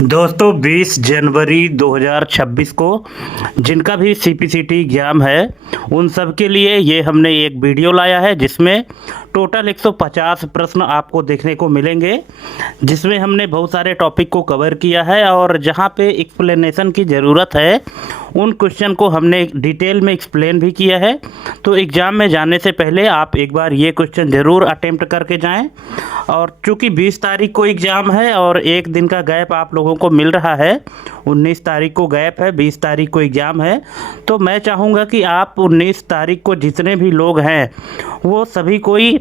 दोस्तों 20 जनवरी 2026 को जिनका भी सीपीसीटी एग्ज़ाम है उन सब के लिए ये हमने एक वीडियो लाया है जिसमें टोटल 150 प्रश्न आपको देखने को मिलेंगे, जिसमें हमने बहुत सारे टॉपिक को कवर किया है और जहाँ पे एक्सप्लेनेशन की ज़रूरत है उन क्वेश्चन को हमने डिटेल में एक्सप्लेन भी किया है। तो एग्ज़ाम में जाने से पहले आप एक बार ये क्वेश्चन ज़रूर अटेम्प्ट करके जाएं। और चूँकि 20 तारीख को एग्ज़ाम है और एक दिन का गैप आप लोगों को मिल रहा है, 19 तारीख को गैप है, 20 तारीख को एग्ज़ाम है, तो मैं चाहूँगा कि आप 19 तारीख को जितने भी लोग हैं वो सभी कोई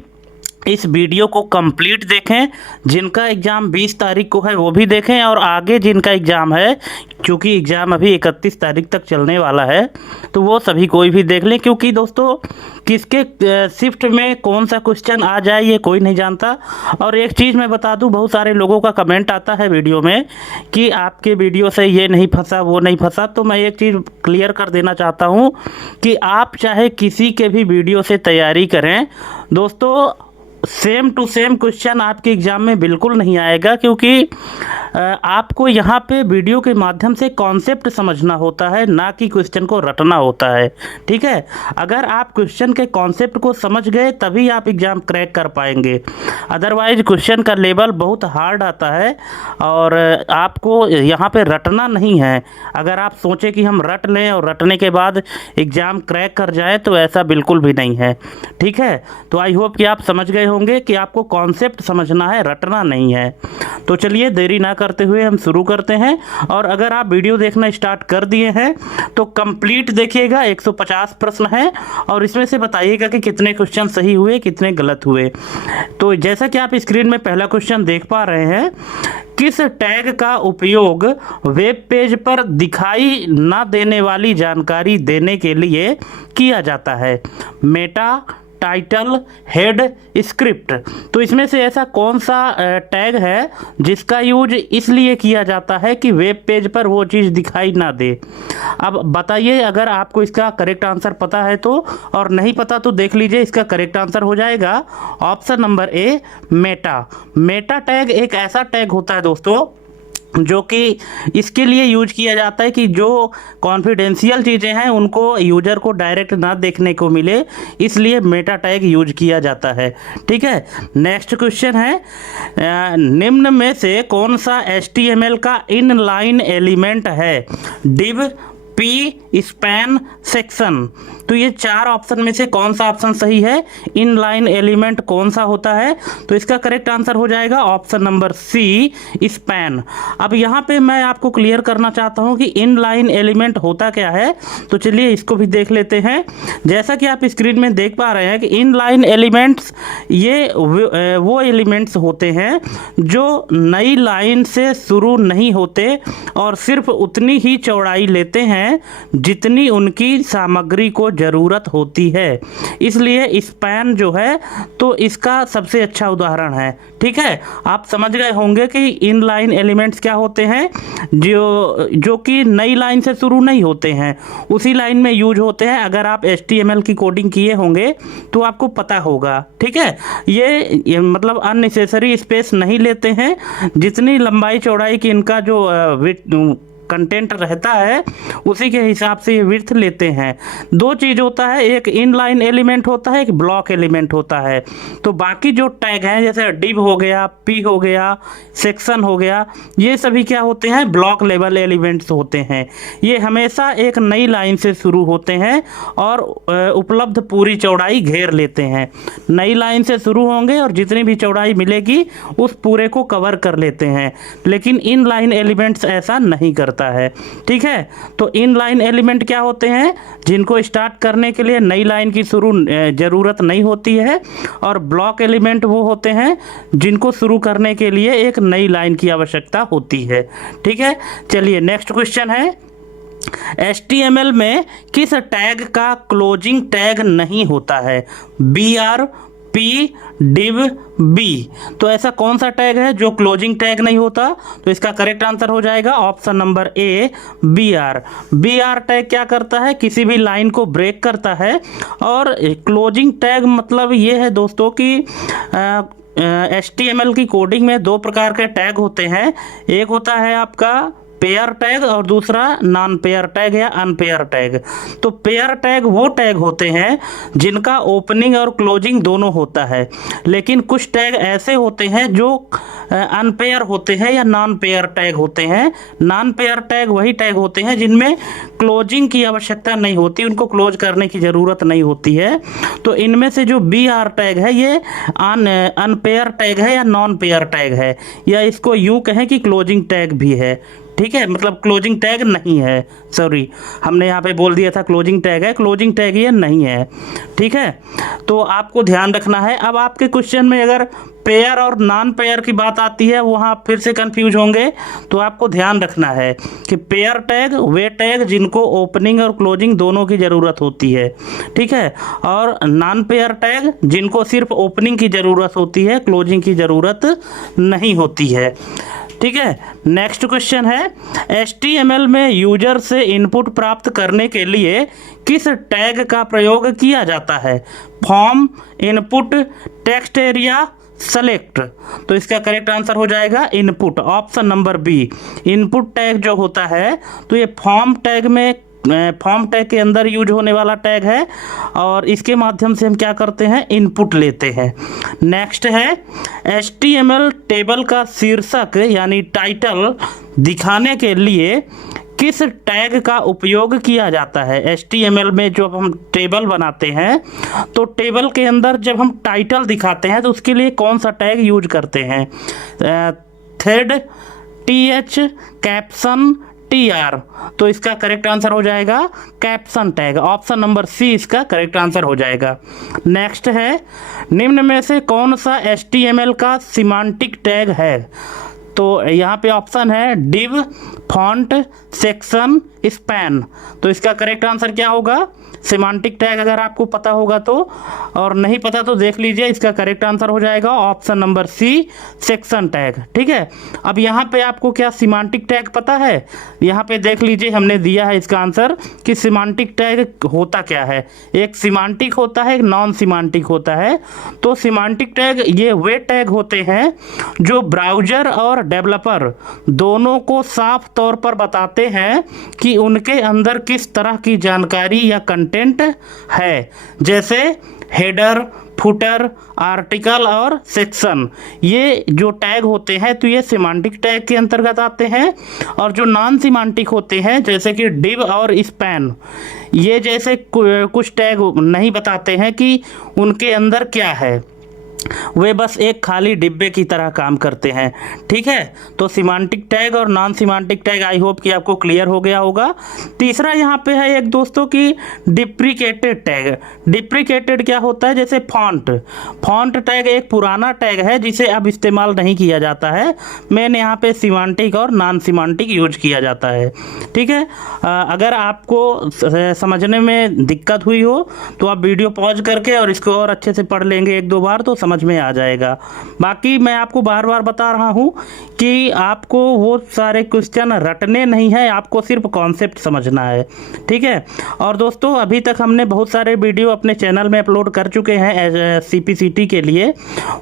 इस वीडियो को कंप्लीट देखें। जिनका एग्ज़ाम 20 तारीख को है वो भी देखें और आगे जिनका एग्ज़ाम है, क्योंकि एग्ज़ाम अभी 31 तारीख तक चलने वाला है, तो वो सभी कोई भी देख लें। क्योंकि दोस्तों किसके शिफ्ट में कौन सा क्वेश्चन आ जाए ये कोई नहीं जानता। और एक चीज़ मैं बता दूं, बहुत सारे लोगों का कमेंट आता है वीडियो में कि आपके वीडियो से ये नहीं फंसा वो नहीं फंसा। तो मैं एक चीज़ क्लियर कर देना चाहता हूँ कि आप चाहे किसी के भी वीडियो से तैयारी करें दोस्तों, सेम टू सेम क्वेश्चन आपके एग्ज़ाम में बिल्कुल नहीं आएगा। क्योंकि आपको यहाँ पे वीडियो के माध्यम से कॉन्सेप्ट समझना होता है, ना कि क्वेश्चन को रटना होता है। ठीक है, अगर आप क्वेश्चन के कॉन्सेप्ट को समझ गए तभी आप एग्ज़ाम क्रैक कर पाएंगे, अदरवाइज क्वेश्चन का लेवल बहुत हार्ड आता है और आपको यहाँ पे रटना नहीं है। अगर आप सोचें कि हम रट लें और रटने के बाद एग्ज़ाम क्रैक कर जाए तो ऐसा बिल्कुल भी नहीं है। ठीक है, तो आई होप कि आप समझ गए होंगे कि आपको कॉन्सेप्ट समझना है, रटना नहीं है। तो चलिए देरी ना करते हुए हम शुरू करते हैं। और अगर आप वीडियो देखना स्टार्ट कर दिए हैं तो कंप्लीट देखिएगा, 150 प्रश्न हैं और इसमें से बताइएगा कि कितने क्वेश्चन सही हुए कितने गलत हुए। तो जैसा कि आप स्क्रीन में पहला क्वेश्चन देख पा रहे हैं, किस टैग का उपयोग वेब पेज पर दिखाई ना देने वाली जानकारी देने के लिए किया जाता है? Meta, title, head, script. तो इसमें से ऐसा कौन सा टैग है जिसका यूज इसलिए किया जाता है कि वेब पेज पर वो चीज़ दिखाई ना दे? अब बताइए अगर आपको इसका करेक्ट आंसर पता है तो, और नहीं पता तो देख लीजिए। इसका करेक्ट आंसर हो जाएगा ऑप्शन नंबर ए, मेटा। मेटा टैग एक ऐसा टैग होता है दोस्तों जो कि इसके लिए यूज किया जाता है कि जो कॉन्फिडेंशियल चीज़ें हैं उनको यूजर को डायरेक्ट ना देखने को मिले, इसलिए मेटा टैग यूज किया जाता है। ठीक है, नेक्स्ट क्वेश्चन है, निम्न में से कौन सा HTML का इनलाइन एलिमेंट है? Div, P, span, section. तो ये चार ऑप्शन में से कौन सा ऑप्शन सही है? इनलाइन एलिमेंट कौन सा होता है? तो इसका करेक्ट आंसर हो जाएगा ऑप्शन नंबर सी, स्पैन। अब यहाँ पे मैं आपको क्लियर करना चाहता हूँ कि इनलाइन एलिमेंट होता क्या है, तो चलिए इसको भी देख लेते हैं। जैसा कि आप स्क्रीन में देख पा रहे हैं कि इनलाइन एलिमेंट्स ये वो एलिमेंट्स होते हैं जो नई लाइन से शुरू नहीं होते और सिर्फ उतनी ही चौड़ाई लेते हैं जितनी उनकी सामग्री को ज़रूरत होती है। इसलिए स्पैन जो है तो इसका सबसे अच्छा उदाहरण है। ठीक है, आप समझ गए होंगे कि इनलाइन एलिमेंट्स क्या होते हैं, जो कि नई लाइन से शुरू नहीं होते हैं, उसी लाइन में यूज होते हैं। अगर आप HTML की कोडिंग किए होंगे तो आपको पता होगा। ठीक है, ये मतलब अननेसेसरी स्पेस नहीं लेते हैं, जितनी लंबाई चौड़ाई की इनका जो कंटेंट रहता है उसी के हिसाब से ये विड्थ लेते हैं। दो चीज़ होता है, एक इनलाइन एलिमेंट होता है, एक ब्लॉक एलिमेंट होता है। तो बाकी जो टैग हैं जैसे डिव हो गया, पी हो गया, सेक्शन हो गया, ये सभी क्या होते हैं? ब्लॉक लेवल एलिमेंट्स होते हैं। ये हमेशा एक नई लाइन से शुरू होते हैं और उपलब्ध पूरी चौड़ाई घेर लेते हैं। नई लाइन से शुरू होंगे और जितनी भी चौड़ाई मिलेगी उस पूरे को कवर कर लेते हैं, लेकिन इनलाइन एलिमेंट्स ऐसा नहीं करते है। ठीक है, तो इनलाइन एलिमेंट क्या होते हैं? जिनको स्टार्ट करने के लिए नई लाइन की ज़रूरत नहीं होती है, और ब्लॉक एलिमेंट वो होते हैं जिनको शुरू करने के लिए एक नई लाइन की आवश्यकता होती है। ठीक है, चलिए नेक्स्ट क्वेश्चन है, HTML में किस टैग का क्लोजिंग टैग नहीं होता है? BR, P, div, B. तो ऐसा कौन सा टैग है जो क्लोजिंग टैग नहीं होता? तो इसका करेक्ट आंसर हो जाएगा option number A, B R. B R tag क्या करता है? किसी भी लाइन को ब्रेक करता है। और क्लोजिंग टैग मतलब ये है दोस्तों कि HTML की कोडिंग में दो प्रकार के टैग होते हैं। एक होता है आपका पेयर टैग और दूसरा नॉन पेयर टैग या अनपेयर टैग। तो पेयर टैग वो टैग होते हैं जिनका ओपनिंग और क्लोजिंग दोनों होता है, लेकिन कुछ टैग ऐसे होते हैं जो अनपेयर होते हैं या नॉन पेयर टैग होते हैं। नॉन पेयर टैग वही टैग होते हैं जिनमें क्लोजिंग की आवश्यकता नहीं होती, उनको क्लोज करने की ज़रूरत नहीं होती है। तो इनमें से जो BR टैग है ये अनपेयर टैग है या नॉन पेयर टैग है, या इसको यूँ कहें कि क्लोजिंग टैग भी है। ठीक है, मतलब क्लोजिंग टैग नहीं है, सॉरी हमने यहाँ पे बोल दिया था क्लोजिंग टैग है, क्लोजिंग टैग ये नहीं है। ठीक है, तो आपको ध्यान रखना है। अब आपके क्वेश्चन में अगर पेयर और नॉन पेयर की बात आती है, वहाँ आप फिर से कंफ्यूज होंगे, तो आपको ध्यान रखना है कि पेयर टैग वे टैग जिनको ओपनिंग और क्लोजिंग दोनों की ज़रूरत होती है। ठीक है, और नॉन पेयर टैग जिनको सिर्फ ओपनिंग की ज़रूरत होती है, क्लोजिंग की ज़रूरत नहीं होती है। ठीक है, नेक्स्ट क्वेश्चन है HTML में यूजर से इनपुट प्राप्त करने के लिए किस टैग का प्रयोग किया जाता है? Form, input, text area, select. तो इसका करेक्ट आंसर हो जाएगा input, option number B. Input tag जो होता है तो ये फॉर्म टैग के अंदर यूज होने वाला टैग है, और इसके माध्यम से हम क्या करते हैं, इनपुट लेते हैं। नेक्स्ट है HTML टेबल का शीर्षक यानी टाइटल दिखाने के लिए किस टैग का उपयोग किया जाता है? HTML में जब हम टेबल बनाते हैं तो टेबल के अंदर जब हम टाइटल दिखाते हैं तो उसके लिए कौन सा टैग यूज करते हैं? Thread, TH, caption, TR। तो इसका करेक्ट आंसर हो जाएगा caption tag, option number C इसका करेक्ट आंसर हो जाएगा। नेक्स्ट है निम्न में से कौन सा HTML का सिमांटिक टैग है? तो यहाँ पे ऑप्शन है डिव, फॉन्ट, सेक्शन, स्पैन। तो इसका करेक्ट आंसर क्या होगा? सिमांटिक टैग अगर आपको पता होगा तो, और नहीं पता तो देख लीजिए, इसका करेक्ट आंसर हो जाएगा option number C, section tag. ठीक है, अब यहाँ पे आपको क्या सिमांटिक टैग पता है? यहाँ पे देख लीजिए, हमने दिया है इसका आंसर कि सिमांटिक टैग होता क्या है। एक सिमांटिक होता है, एक नॉन सिमांटिक होता है। तो सिमांटिक टैग ये वे टैग होते हैं जो ब्राउज़र और डेवलपर दोनों को साफ तौर पर बताते हैं कि उनके अंदर किस तरह की जानकारी या कंटेंट है, जैसे हेडर, फुटर, आर्टिकल और सेक्शन। ये जो टैग होते हैं तो ये सिमांटिक टैग के अंतर्गत आते हैं, और जो नॉन सिमांटिक होते हैं जैसे कि डिव और स्पैन, ये जैसे कुछ टैग नहीं बताते हैं कि उनके अंदर क्या है, वे बस एक खाली डिब्बे की तरह काम करते हैं। ठीक है, तो सिमांटिक टैग और non semantic tag I hope कि आपको क्लियर हो गया होगा। तीसरा यहाँ पे है एक दोस्तों की डिप्रिकेटेड टैग। डिप्रिकेटेड क्या होता है? जैसे फॉन्ट टैग एक पुराना टैग है जिसे अब इस्तेमाल नहीं किया जाता है। मैंने यहाँ पे सिमांटिक और नॉन सिमांटिक यूज किया जाता है। ठीक है, अगर आपको समझने में दिक्कत हुई हो तो आप वीडियो पॉज करके और इसको और अच्छे से पढ़ लेंगे एक दो बार तो समझ में आ जाएगा। बाकी मैं आपको बार बार बता रहा हूँ कि आपको वो सारे क्वेश्चन रटने नहीं है, आपको सिर्फ कॉन्सेप्ट समझना है। ठीक है, और दोस्तों अभी तक हमने बहुत सारे वीडियो अपने चैनल में अपलोड कर चुके हैं CPCT के लिए।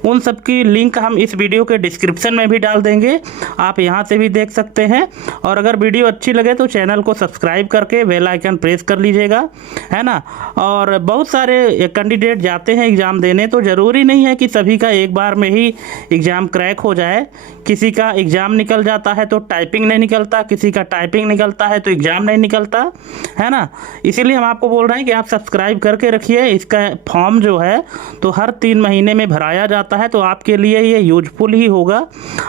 उन सब की लिंक हम इस वीडियो के डिस्क्रिप्शन में भी डाल देंगे, आप यहाँ से भी देख सकते हैं। और अगर वीडियो अच्छी लगे तो चैनल को सब्सक्राइब करके बेल आइकन प्रेस कर लीजिएगा, है ना। और बहुत सारे कैंडिडेट जाते हैं एग्ज़ाम देने, तो ज़रूरी नहीं है कि सभी का एक बार में ही एग्ज़ाम क्रैक हो जाए। किसी का एग्ज़ाम निकल जाता है तो टाइपिंग नहीं निकलता, किसी का टाइपिंग निकलता है तो एग्ज़ाम नहीं निकलता, है ना। इसीलिए हम आपको बोल रहे हैं कि आप सब्सक्राइब करके रखिए। इसका फॉर्म जो है तो हर 3 महीने में भराया जाता है, तो आपके लिए ये यूजफुल ही होगा।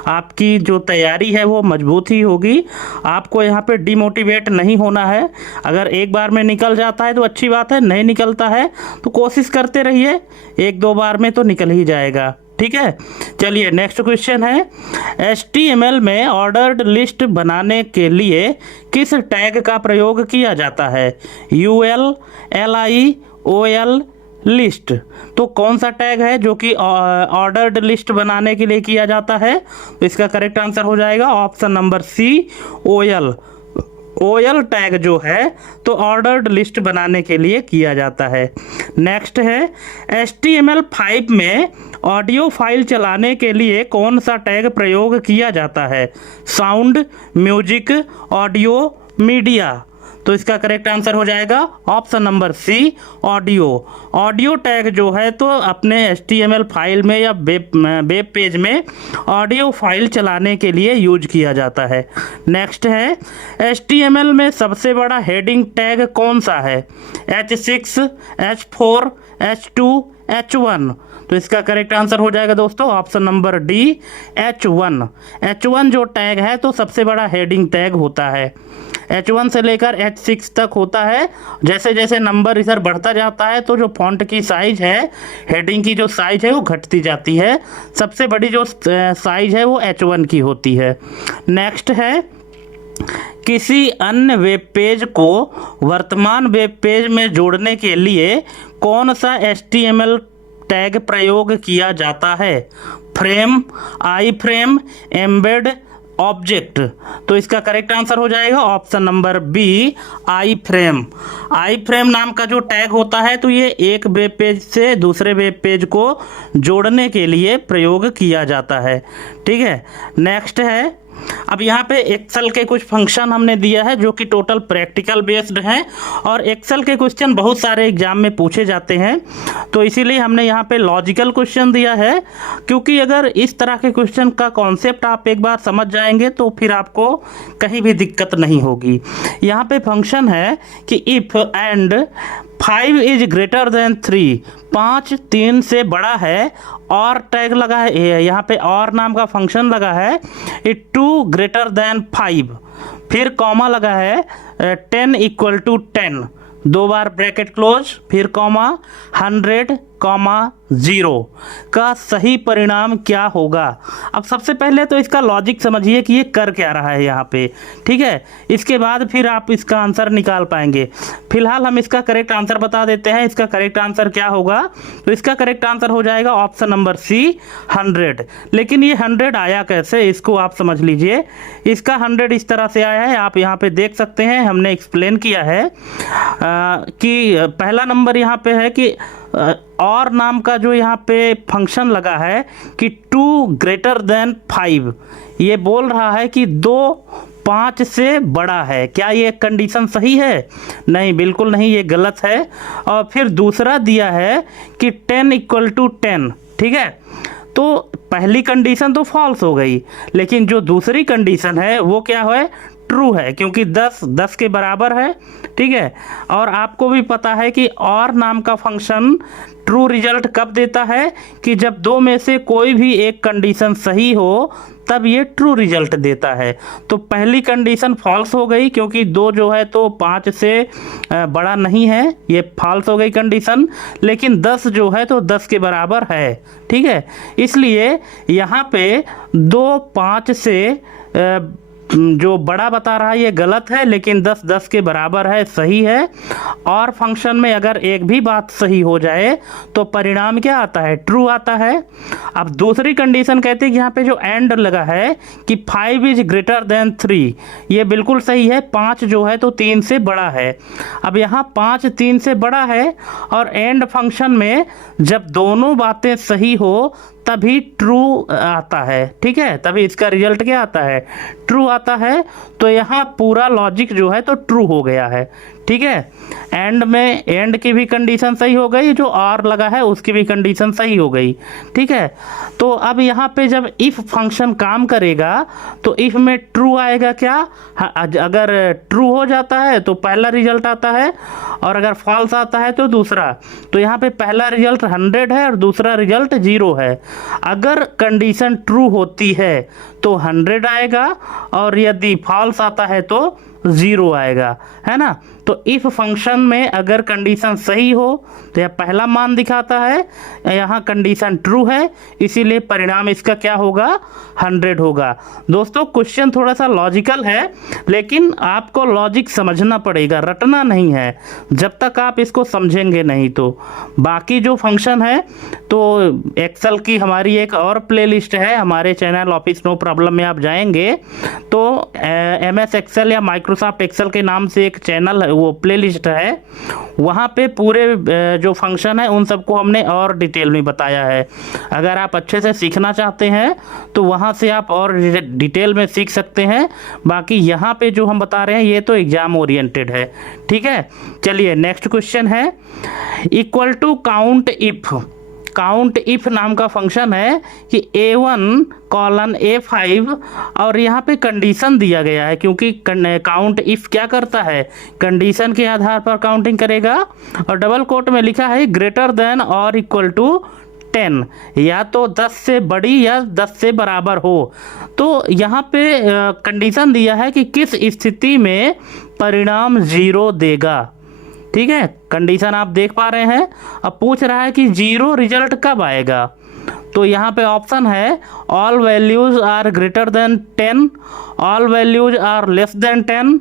आपकी जो तैयारी है वो मजबूत ही होगी। आपको यहाँ पे डिमोटिवेट नहीं होना है। अगर एक बार में निकल जाता है तो अच्छी बात है, नहीं निकलता है तो कोशिश करते रहिए, 1-2 बार में तो निकल ही जाएगा। ठीक है, चलिए नेक्स्ट क्वेश्चन है HTML में ऑर्डर्ड लिस्ट बनाने के लिए किस टैग का प्रयोग किया जाता है? UL, LI, OL, list. तो कौन सा टैग है जो कि ऑर्डर्ड लिस्ट बनाने के लिए किया जाता है? तो इसका करेक्ट आंसर हो जाएगा option number C, OL। OL tag जो है तो ऑर्डर्ड लिस्ट बनाने के लिए किया जाता है। नेक्स्ट है HTML5 में ऑडियो फाइल चलाने के लिए कौन सा टैग प्रयोग किया जाता है? Sound, music, audio, media. तो इसका करेक्ट आंसर हो जाएगा option number C, audio. Audio tag जो है तो अपने HTML फाइल में या वेब पेज में ऑडियो फाइल चलाने के लिए यूज किया जाता है। नेक्स्ट है HTML में सबसे बड़ा हेडिंग टैग कौन सा है? H6, H4, H2, H1। तो इसका करेक्ट आंसर हो जाएगा दोस्तों option number D, H1। H1 जो टैग है तो सबसे बड़ा हेडिंग टैग होता है। H1 से लेकर H6 तक होता है। जैसे जैसे नंबर इधर बढ़ता जाता है तो जो फॉन्ट की साइज है, हेडिंग की जो साइज है वो घटती जाती है। सबसे बड़ी जो साइज है वो H1 की होती है। नेक्स्ट है किसी अन्य वेब पेज को वर्तमान वेब पेज में जोड़ने के लिए कौन सा HTML टैग प्रयोग किया जाता है? फ्रेम, आई फ्रेम, एम्बेड, ऑब्जेक्ट। तो इसका करेक्ट आंसर हो जाएगा ऑप्शन नंबर बी, आई फ्रेम। आई फ्रेम नाम का जो टैग होता है तो ये एक वेब पेज से दूसरे वेब पेज को जोड़ने के लिए प्रयोग किया जाता है। ठीक है, नेक्स्ट है अब यहाँ पे एक्सेल के कुछ फंक्शन हमने दिया है जो कि टोटल प्रैक्टिकल बेस्ड हैं और एक्सेल के क्वेश्चन बहुत सारे एग्जाम में पूछे जाते हैं, तो इसीलिए हमने यहाँ पे लॉजिकल क्वेश्चन दिया है। क्योंकि अगर इस तरह के क्वेश्चन का कॉन्सेप्ट आप एक बार समझ जाएंगे तो फिर आपको कहीं भी दिक्कत नहीं होगी। यहाँ पे फंक्शन है कि if and 5 is greater than 3, 5 3 से बड़ा है, और टैग लगा है, यहाँ पे और नाम का फंक्शन लगा है, इट 2 ग्रेटर देन 5, फिर कॉमा लगा है 10 इक्वल टू 10, 2 बार ब्रैकेट क्लोज, फिर कॉमा 100, कॉमा 0 का सही परिणाम क्या होगा? अब सबसे पहले तो इसका लॉजिक समझिए कि ये कर क्या रहा है यहाँ पे। ठीक है, इसके बाद फिर आप इसका आंसर निकाल पाएंगे। फिलहाल हम इसका करेक्ट आंसर बता देते हैं। इसका करेक्ट आंसर क्या होगा? तो इसका करेक्ट आंसर हो जाएगा ऑप्शन नंबर सी, 100। लेकिन ये 100 आया कैसे, इसको आप समझ लीजिए। इसका 100 इस तरह से आया है, आप यहाँ पे देख सकते हैं, हमने एक्सप्लेन किया है कि पहला नंबर यहाँ पे है कि और नाम का जो यहाँ पे फंक्शन लगा है कि 2 ग्रेटर देन 5, ये बोल रहा है कि 2 5 से बड़ा है। क्या ये कंडीशन सही है? नहीं, बिल्कुल नहीं, ये गलत है। और फिर दूसरा दिया है कि 10 इक्वल टू 10। ठीक है, तो पहली कंडीशन तो फॉल्स हो गई, लेकिन जो दूसरी कंडीशन है वो क्या है? ट्रू है, क्योंकि 10 के बराबर है। ठीक है, और आपको भी पता है कि और नाम का फंक्शन ट्रू रिजल्ट कब देता है? कि जब दो में से कोई भी एक कंडीशन सही हो तब ये ट्रू रिजल्ट देता है। तो पहली कंडीशन फॉल्स हो गई, क्योंकि 2 जो है तो 5 से बड़ा नहीं है, ये फॉल्स हो गई कंडीशन। लेकिन 10 जो है तो 10 के बराबर है। ठीक है, इसलिए यहाँ पे 2 5 से जो बड़ा बता रहा है ये गलत है, लेकिन 10 10 के बराबर है, सही है। और फंक्शन में अगर एक भी बात सही हो जाए तो परिणाम क्या आता है? ट्रू आता है। अब दूसरी कंडीशन कहते हैं कि यहाँ पे जो एंड लगा है कि 5 इज ग्रेटर देन 3, ये बिल्कुल सही है। 5 जो है तो 3 से बड़ा है। अब यहाँ 5 3 से बड़ा है और एंड फंक्शन में जब दोनों बातें सही हो तभी ट्रू आता है। ठीक है, तभी इसका रिजल्ट क्या आता है? ट्रू आता है। तो यहाँ पूरा लॉजिक जो है तो ट्रू हो गया है। ठीक है, एंड में एंड की भी कंडीशन सही हो गई, जो और लगा है उसकी भी कंडीशन सही हो गई। ठीक है, तो अब यहाँ पे जब इफ़ फंक्शन काम करेगा तो इफ़ में ट्रू आएगा क्या? अगर ट्रू हो जाता है तो पहला रिजल्ट आता है, और अगर फॉल्स आता है तो दूसरा। तो यहाँ पे पहला रिजल्ट 100 है और दूसरा रिजल्ट 0 है। अगर कंडीशन ट्रू होती है तो 100 आएगा, और यदि फॉल्स आता है तो 0 आएगा, है ना। तो इफ़ फंक्शन में अगर कंडीशन सही हो तो यह पहला मान दिखाता है, यहाँ कंडीशन ट्रू है, इसीलिए परिणाम इसका क्या होगा? 100 होगा। दोस्तों क्वेश्चन थोड़ा सा लॉजिकल है, लेकिन आपको लॉजिक समझना पड़ेगा, रटना नहीं है जब तक आप इसको समझेंगे नहीं। तो बाकी जो फंक्शन है तो एक्सेल की हमारी एक और प्लेलिस्ट है हमारे चैनल ऑफिस नो प्रॉब्लम में, आप जाएंगे तो MS एक्सेल या माइक्रोसॉफ्ट एक्सेल के नाम से एक चैनल है, वो प्लेलिस्ट है, वहाँ पे पूरे जो फंक्शन है उन सबको हमने और डिटेल में बताया है। अगर आप अच्छे से सीखना चाहते हैं तो वहाँ से आप और डिटेल में सीख सकते हैं। बाकी यहाँ पे जो हम बता रहे हैं ये तो एग्ज़ाम ओरिएंटेड है, ठीक है। चलिए नेक्स्ट क्वेश्चन है, equal to count if. Count if नाम का फंक्शन है कि A1 कॉलन A5 और यहाँ पे कंडीशन दिया गया है, क्योंकि काउंट इफ क्या करता है, कंडीशन के आधार पर काउंटिंग करेगा। और डबल कोट में लिखा है ग्रेटर देन और इक्वल टू 10, या तो 10 से बड़ी या 10 से बराबर हो। तो यहाँ पे कंडीशन दिया है कि किस स्थिति में परिणाम 0 देगा, ठीक है। कंडीशन आप देख पा रहे हैं। अब पूछ रहा है कि 0 रिजल्ट कब आएगा, तो यहाँ पे ऑप्शन है all values are greater than 10, all values are less than 10,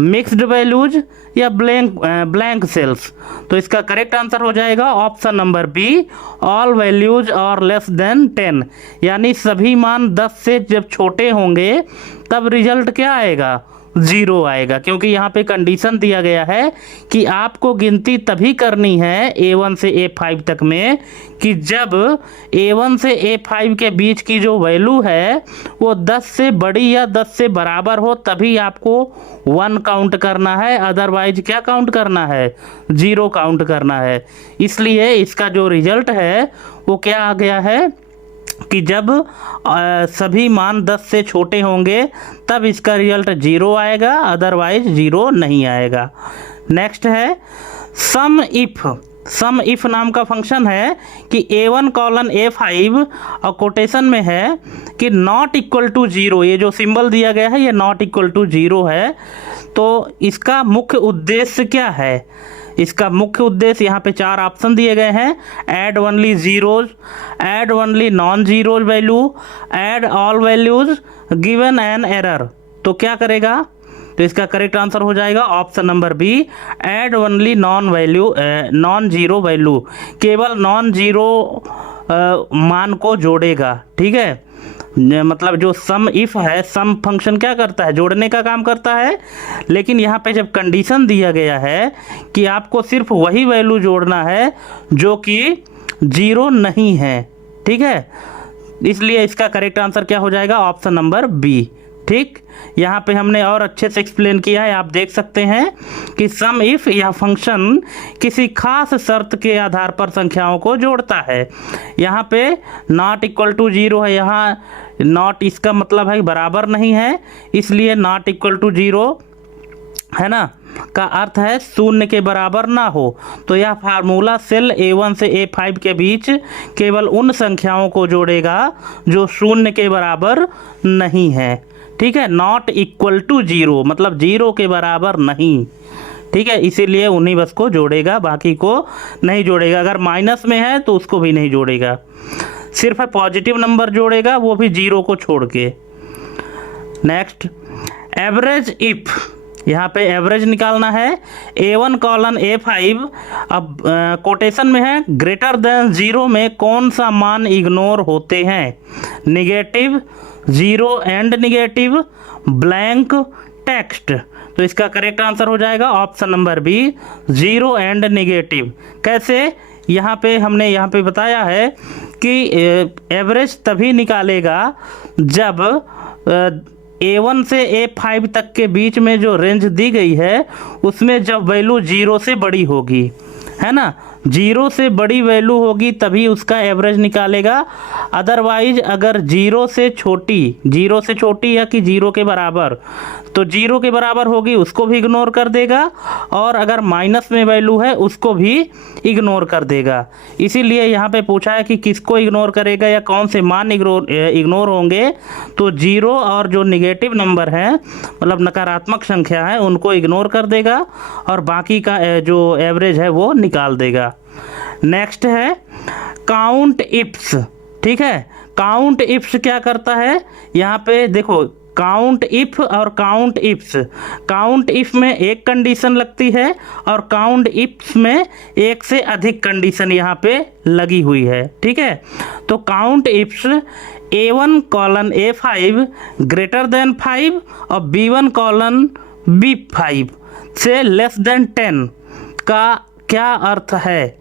mixed values या ब्लैंक सेल्स। तो इसका करेक्ट आंसर हो जाएगा option number B, all values are less than 10, यानी सभी मान 10 से जब छोटे होंगे तब रिजल्ट क्या आएगा, 0 आएगा। क्योंकि यहाँ पे कंडीशन दिया गया है कि आपको गिनती तभी करनी है A1 से A5 तक में कि जब A1 से A5 के बीच की जो वैल्यू है वो 10 से बड़ी या 10 से बराबर हो, तभी आपको 1 काउंट करना है, अदरवाइज क्या काउंट करना है, 0 काउंट करना है। इसलिए इसका जो रिजल्ट है वो क्या आ गया है कि जब सभी मान 10 से छोटे होंगे तब इसका रिजल्ट 0 आएगा, अदरवाइज 0 नहीं आएगा। नेक्स्ट है सम इफ। सम इफ नाम का फंक्शन है कि A1 कॉलन A5 और कोटेशन में है कि नॉट इक्वल टू 0, ये जो सिंबल दिया गया है ये नॉट इक्वल टू 0 है। तो इसका मुख्य उद्देश्य क्या है, इसका मुख्य उद्देश्य यहाँ पे 4 ऑप्शन दिए गए हैं, add only zeros, add only non zeros value, add all values, given an error. तो क्या करेगा, तो इसका करेक्ट आंसर हो जाएगा option number B, add only non zero value, केवल नॉन जीरो मान को जोड़ेगा, ठीक है। मतलब जो सम इफ है, सम फंक्शन क्या करता है, जोड़ने का काम करता है। लेकिन यहाँ पे जब कंडीशन दिया गया है कि आपको सिर्फ वही वैल्यू जोड़ना है जो कि 0 नहीं है, ठीक है, इसलिए इसका करेक्ट आंसर क्या हो जाएगा, ऑप्शन नंबर बी, ठीक। यहाँ पे हमने और अच्छे से एक्सप्लेन किया है, आप देख सकते हैं कि सम इफ यह फंक्शन किसी खास शर्त के आधार पर संख्याओं को जोड़ता है। यहाँ पे नॉट इक्वल टू 0 है, यहाँ नॉट इसका मतलब है बराबर नहीं है, इसलिए नॉट इक्वल टू 0 है ना, का अर्थ है शून्य के बराबर ना हो। तो यह फार्मूला सेल A1 से A5 के बीच केवल उन संख्याओं को जोड़ेगा जो शून्य के बराबर नहीं है, ठीक है। नॉट इक्वल टू 0 मतलब 0 के बराबर नहीं, ठीक है, इसीलिए उन्हीं बस को जोड़ेगा, बाकी को नहीं जोड़ेगा। अगर माइनस में है तो उसको भी नहीं जोड़ेगा, सिर्फ पॉजिटिव नंबर जोड़ेगा, वो भी 0 को छोड़ के। नेक्स्ट एवरेज इफ, यहाँ पे एवरेज निकालना है। A1 कॉलन A5, अब कोटेशन में है ग्रेटर देन 0 में कौन सा मान इग्नोर होते हैं, negative, 0 and negative, blank, text. तो इसका करेक्ट आंसर हो जाएगा option number B, 0 and negative. कैसे, यहाँ पे हमने यहाँ पे बताया है कि एवरेज तभी निकालेगा जब A1 से A5 तक के बीच में जो रेंज दी गई है उसमें जब वैल्यू 0 से बड़ी होगी, है ना, 0 से बड़ी वैल्यू होगी तभी उसका एवरेज निकालेगा। अदरवाइज अगर 0 से छोटी या कि 0 के बराबर, तो 0 के बराबर होगी उसको भी इग्नोर कर देगा, और अगर माइनस में वैल्यू है उसको भी इग्नोर कर देगा। इसीलिए यहाँ पे पूछा है कि किसको इग्नोर करेगा या कौन से मान इग्नोर होंगे, तो 0 और जो निगेटिव नंबर हैं मतलब नकारात्मक संख्या है उनको इग्नोर कर देगा, और बाकी का जो एवरेज है वो निकाल देगा। नेक्स्ट है काउंट इफ्स, ठीक है। काउंट इफ्स क्या करता है, यहाँ पे देखो काउंट इफ और काउंट इफ्स, काउंट इफ में एक कंडीशन लगती है और काउंट इफ्स में एक से अधिक कंडीशन यहाँ पे लगी हुई है, ठीक है। तो count ifs A1 colon A5 greater than 5 और B1 कॉलन B5 से लेस देन 10 का क्या अर्थ है?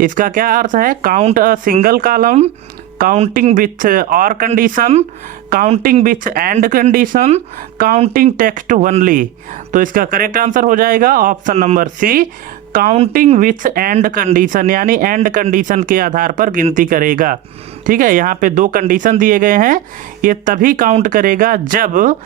इसका क्या अर्थ है? Count a single column, counting with और condition, counting with and condition, counting text only. तो इसका करेक्ट आंसर हो जाएगा option number C, counting with and condition, यानी एंड कंडीशन के आधार पर गिनती करेगा। ठीक है, यहाँ पे दो कंडीशन दिए गए हैं, ये तभी काउंट करेगा जब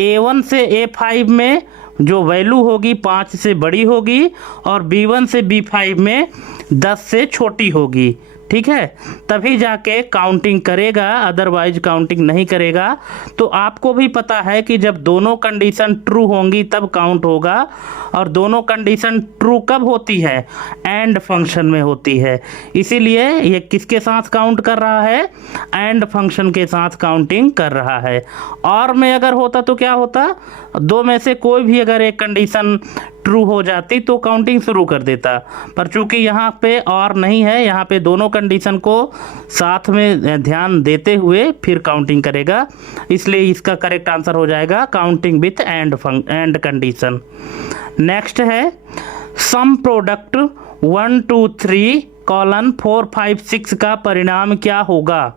A1 से A5 में जो वैल्यू होगी 5 से बड़ी होगी और B1 से B5 में 10 से छोटी होगी। ठीक है, तभी जाके काउंटिंग करेगा, अदरवाइज काउंटिंग नहीं करेगा। तो आपको भी पता है कि जब दोनों कंडीशन ट्रू होंगी तब काउंट होगा, और दोनों कंडीशन ट्रू कब होती है? एंड फंक्शन में होती है। इसीलिए ये किसके साथ काउंट कर रहा है? एंड फंक्शन के साथ काउंटिंग कर रहा है। और में अगर होता तो क्या होता? दो में से कोई भी अगर एक कंडीशन ट्रू हो जाती तो काउंटिंग शुरू कर देता, पर चूंकि यहाँ पे और नहीं है, यहाँ पे दोनों कंडीशन को साथ में ध्यान देते हुए फिर काउंटिंग करेगा, इसलिए इसका करेक्ट आंसर हो जाएगा counting with and condition. Next है सम प्रोडक्ट 1 2 3 कॉलन 4 5 6 का परिणाम क्या होगा?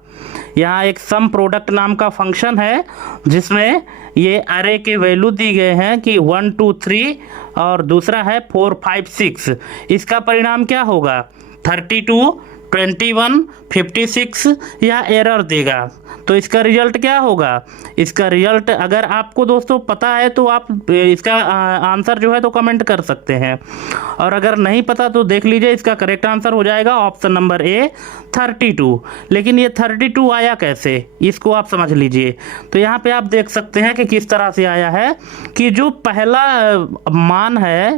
यहाँ एक सम प्रोडक्ट नाम का फंक्शन है जिसमें ये अरे के वैल्यू दी गए हैं कि 1 2 3 और दूसरा है 4 5 6। इसका परिणाम क्या होगा? 32, 21, 56 या एरर देगा। तो इसका रिजल्ट क्या होगा? इसका रिजल्ट अगर आपको दोस्तों पता है तो आप इसका आंसर जो है तो कमेंट कर सकते हैं, और अगर नहीं पता तो देख लीजिए, इसका करेक्ट आंसर हो जाएगा ऑप्शन नंबर ए 32। लेकिन ये 32 आया कैसे, इसको आप समझ लीजिए। तो यहाँ पे आप देख सकते हैं कि किस तरह से आया है कि जो पहला मान है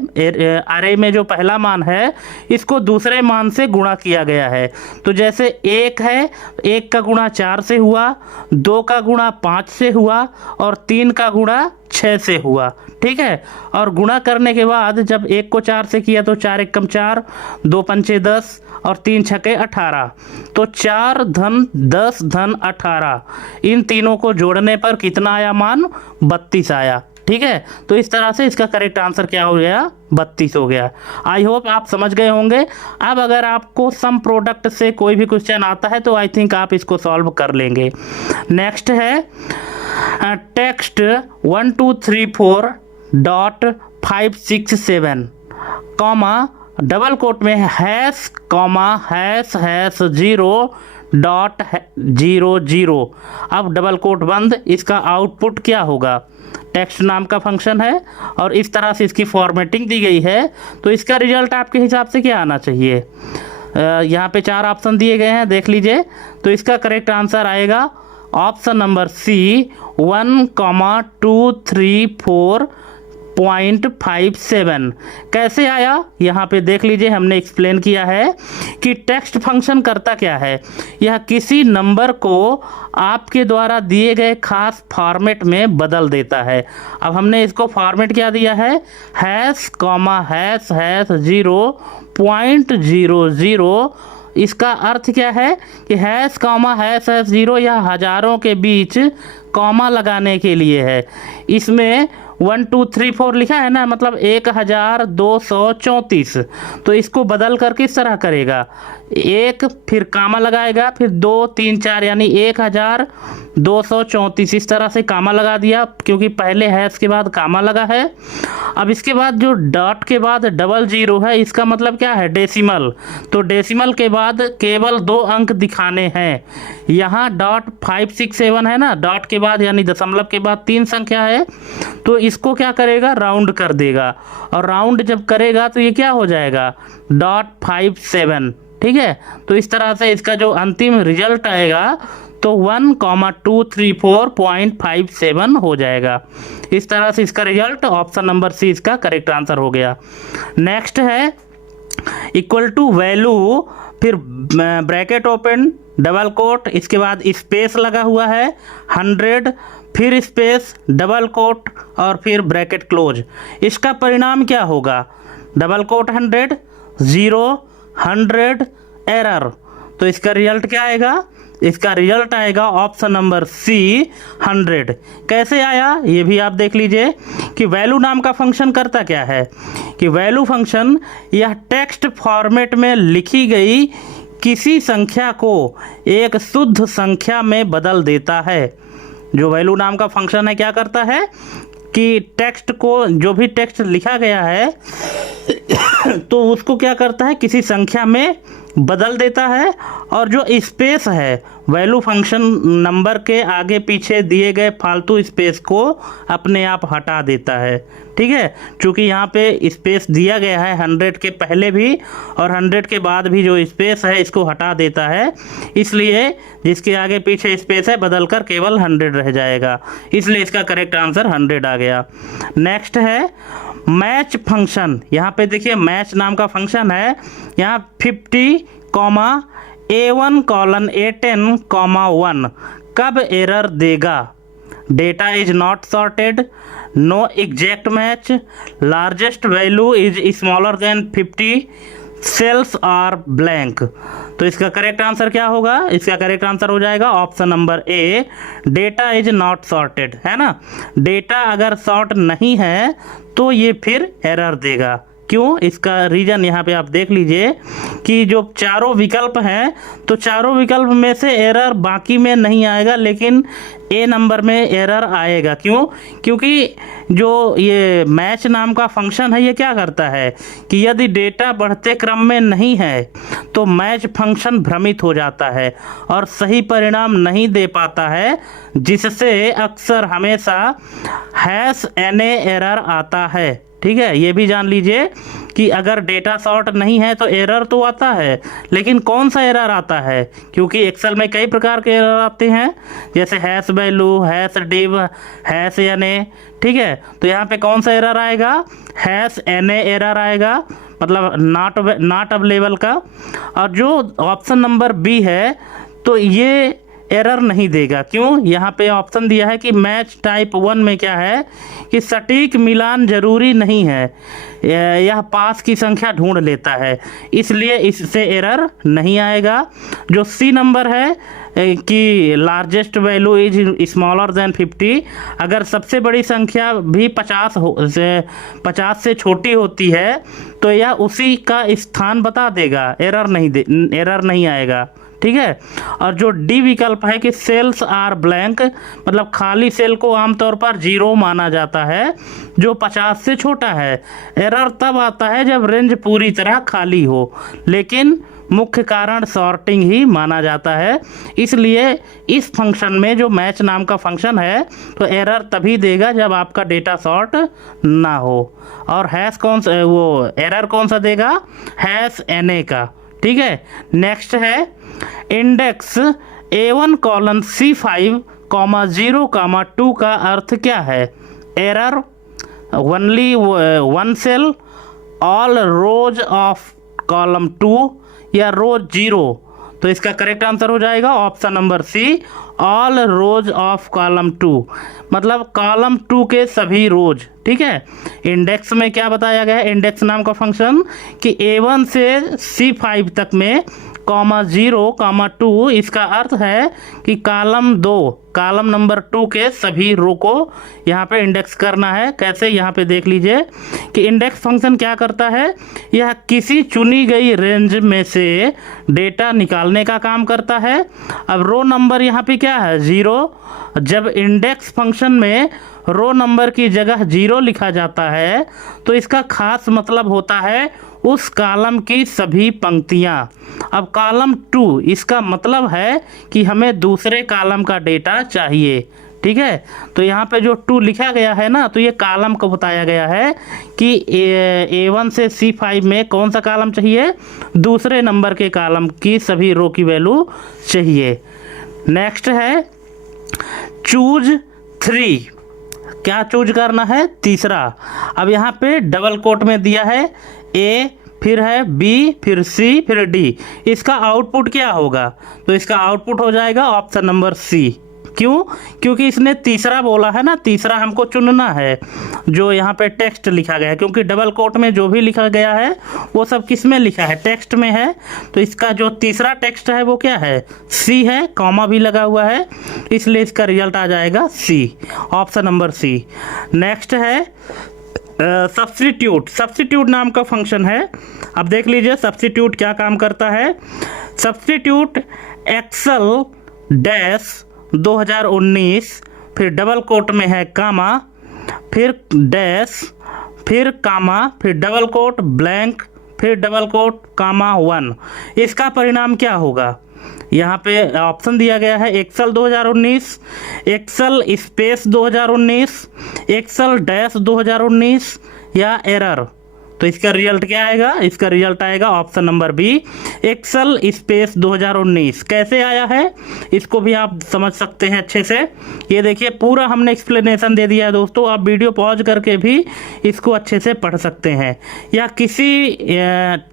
अरे में, जो पहला मान है इसको दूसरे मान से गुणा किया गया है। तो जैसे 1 है, 1 का गुणा 4 से हुआ, 2 का गुणा 5 से हुआ और 3 का गुणा 6 से हुआ। ठीक है, और गुणा करने के बाद जब 1 को 4 से किया तो 4 एकम 4, 2 पंचे 10 और 3 छके 18। तो 4 धन 10 धन 18, इन तीनों को जोड़ने पर कितना आया मान? 32 आया। ठीक है, तो इस तरह से इसका करेक्ट आंसर क्या हो गया? 32 हो गया। आई होप आप समझ गए होंगे। अब अगर आपको सम प्रोडक्ट से कोई भी क्वेश्चन आता है तो आई थिंक आप इसको सॉल्व कर लेंगे। नेक्स्ट है text 1 2 3 4 dot 5 6 7 comma double quote में hash comma hash hash 0 dot 0 0। अब डबल कोट बंद। इसका आउटपुट क्या होगा? टेक्स्ट नाम का फंक्शन है और इस तरह से इसकी फॉर्मेटिंग दी गई है, तो इसका रिजल्ट आपके हिसाब से क्या आना चाहिए? यहाँ पे 4 ऑप्शन दिए गए हैं, देख लीजिए। तो इसका करेक्ट आंसर आएगा ऑप्शन नंबर सी 1, 2, 3, 4.57। कैसे आया यहाँ पे देख लीजिए, हमने एक्सप्लेन किया है कि टेक्स्ट फंक्शन करता क्या है। यह किसी नंबर को आपके द्वारा दिए गए खास फॉर्मेट में बदल देता है। अब हमने इसको फॉर्मेट क्या दिया है? Hash comma hash hash 0.00। इसका अर्थ क्या है कि हैश कॉमा हैश हैश 0 या हजारों के बीच कॉमा लगाने के लिए है। इसमें 1 2 3 4 लिखा है ना, मतलब 1234। तो इसको बदल कर किस तरह करेगा? 1 फिर कामा लगाएगा, फिर 2 3 4 यानी 1234। इस तरह से कामा लगा दिया क्योंकि पहले हैश के बाद कामा लगा है। अब इसके बाद जो डॉट के बाद 00 है, इसका मतलब क्या है? डेसिमल। तो डेसिमल के बाद केवल 2 अंक दिखाने हैं। यहाँ डॉट 5 6 7 है ना, डॉट के बाद यानी दशमलव के बाद 3 संख्या है, तो इसको क्या करेगा? राउंड कर देगा, और राउंड जब करेगा तो ये क्या हो जाएगा? .57। ठीक है, तो इस तरह से इसका जो अंतिम रिजल्ट आएगा तो 1,234.57 हो जाएगा। इस तरह से इसका रिजल्ट ऑप्शन नंबर सी इसका करेक्ट आंसर हो गया। नेक्स्ट है इक्वल टू वैल्यू, फिर ब्रैकेट ओपन, डबल कोट, इसके बाद स्पेस लगा हुआ है 100, फिर स्पेस, डबल कोट और फिर ब्रैकेट क्लोज। इसका परिणाम क्या होगा? Double quote 100, 0, 100, error. तो इसका रिजल्ट क्या आएगा? इसका रिजल्ट आएगा ऑप्शन नंबर सी 100। कैसे आया ये भी आप देख लीजिए कि वैल्यू नाम का फंक्शन करता क्या है कि वैल्यू फंक्शन यह टेक्स्ट फॉर्मेट में लिखी गई किसी संख्या को एक शुद्ध संख्या में बदल देता है। जो वैल्यू नाम का फंक्शन है क्या करता है कि टेक्स्ट को, जो भी टेक्स्ट लिखा गया है तो उसको क्या करता है किसी संख्या में बदल देता है, और जो स्पेस है वैल्यू फंक्शन नंबर के आगे पीछे दिए गए फालतू स्पेस को अपने आप हटा देता है। ठीक है, क्योंकि यहाँ पे स्पेस दिया गया है 100 के पहले भी और 100 के बाद भी जो स्पेस है इसको हटा देता है, इसलिए जिसके आगे पीछे स्पेस है बदलकर केवल 100 रह जाएगा, इसलिए इसका करेक्ट आंसर 100 आ गया। नेक्स्ट है मैच फंक्शन। यहाँ पे देखिए मैच नाम का फंक्शन है, यहाँ 50, A1 कॉलन A10, 1 कब एरर देगा? Data is not sorted, no exact match, largest value is smaller than 50, cells are blank. तो इसका करेक्ट आंसर क्या होगा? इसका करेक्ट आंसर हो जाएगा option number A, data is not sorted, है ना। डेटा अगर सॉर्ट नहीं है तो ये फिर एरर देगा। क्यों? इसका रीज़न यहाँ पे आप देख लीजिए कि जो चारों विकल्प हैं तो चारों विकल्प में से एरर बाकी में नहीं आएगा, लेकिन ए नंबर में एरर आएगा। क्यों? क्योंकि जो ये मैच नाम का फंक्शन है ये क्या करता है कि यदि डेटा बढ़ते क्रम में नहीं है तो मैच फंक्शन भ्रमित हो जाता है और सही परिणाम नहीं दे पाता है, जिससे अक्सर हमेशा #NA एरर आता है। ठीक है, ये भी जान लीजिए कि अगर डेटा सॉर्ट नहीं है तो एरर तो आता है, लेकिन कौन सा एरर आता है? क्योंकि एक्सेल में कई प्रकार के एरर आते हैं, जैसे #वैल्यू, #div, #NA। ठीक है, तो यहाँ पे कौन सा एरर आएगा? #NA एरर आएगा, मतलब नॉट अवेलेबल का। और जो ऑप्शन नंबर बी है तो ये एरर नहीं देगा। क्यों? यहाँ पे ऑप्शन दिया है कि मैच टाइप 1 में क्या है कि सटीक मिलान जरूरी नहीं है, यह पास की संख्या ढूंढ लेता है, इसलिए इससे एरर नहीं आएगा। जो सी नंबर है कि largest value is smaller than 50, अगर सबसे बड़ी संख्या भी 50 से छोटी होती है तो यह उसी का स्थान बता देगा, एरर नहीं आएगा। ठीक है, और जो डी विकल्प है कि सेल्स आर ब्लैंक, मतलब खाली सेल को आमतौर पर 0 माना जाता है जो 50 से छोटा है। एरर तब आता है जब रेंज पूरी तरह खाली हो, लेकिन मुख्य कारण सॉर्टिंग ही माना जाता है। इसलिए इस फंक्शन में जो मैच नाम का फंक्शन है तो एरर तभी देगा जब आपका डेटा सॉर्ट ना हो। और एरर कौन सा देगा? #NA का। ठीक है, नेक्स्ट है इंडेक्स A1 कॉलन C5, 0, 2 का अर्थ क्या है? Error, only 1 cell, all rows of column 2 या रोज 0। तो इसका करेक्ट आंसर हो जाएगा option number C, all rows of column 2, मतलब कॉलम 2 के सभी रोज। ठीक है, इंडेक्स में क्या बताया गया है? इंडेक्स नाम का फंक्शन कि A1 से C5 तक में 0, 2, इसका अर्थ है कि कॉलम नंबर 2 के सभी रो को यहाँ पे इंडेक्स करना है। कैसे? यहाँ पे देख लीजिए कि इंडेक्स फंक्शन क्या करता है, यह किसी चुनी गई रेंज में से डेटा निकालने का काम करता है। अब रो नंबर यहाँ पे क्या है? 0। जब इंडेक्स फंक्शन में रो नंबर की जगह 0 लिखा जाता है तो इसका खास मतलब होता है उस कॉलम की सभी पंक्तियाँ। अब कॉलम 2, इसका मतलब है कि हमें दूसरे कॉलम का डेटा चाहिए। ठीक है, तो यहाँ पे जो 2 लिखा गया है ना, तो ये कॉलम को बताया गया है कि A1 से C5 में कौन सा कॉलम चाहिए? दूसरे नंबर के कॉलम की सभी रो की वैल्यू चाहिए। नेक्स्ट है चूज 3। क्या चूज करना है? तीसरा। अब यहाँ पे डबल कोट में दिया है A, फिर है B, फिर C, फिर D। इसका आउटपुट क्या होगा? तो इसका आउटपुट हो जाएगा ऑप्शन नंबर C। क्यों? क्योंकि इसने तीसरा बोला है ना, तीसरा हमको चुनना है जो यहाँ पे टेक्स्ट लिखा गया है, क्योंकि डबल कोट में जो भी लिखा गया है वो सब किस में लिखा है? टेक्स्ट में है। तो इसका जो तीसरा टेक्स्ट है वो क्या है? सी है, कॉमा भी लगा हुआ है, इसलिए इसका रिजल्ट आ जाएगा सी, ऑप्शन नंबर सी। नेक्स्ट है सब्स्टिट्यूट। सब्स्टिट्यूट नाम का फंक्शन है। अब देख लीजिए सब्स्टिट्यूट क्या काम करता है। सब्स्टिट्यूट एक्सेल डैश 2019, फिर डबल कोट में है कामा, फिर डैश, फिर कामा, फिर डबल कोट ब्लैंक, फिर डबल कोट कामा 1। इसका परिणाम क्या होगा? यहाँ पे ऑप्शन दिया गया है Excel 2019, Excel space 2019, Excel dash 2019 या एरर। तो इसका रिजल्ट क्या आएगा? इसका रिजल्ट आएगा option number B, Excel space 2019। कैसे आया है इसको भी आप समझ सकते हैं अच्छे से। ये देखिए पूरा हमने एक्सप्लेनेशन दे दिया है दोस्तों, आप वीडियो पॉज करके भी इसको अच्छे से पढ़ सकते हैं। या किसी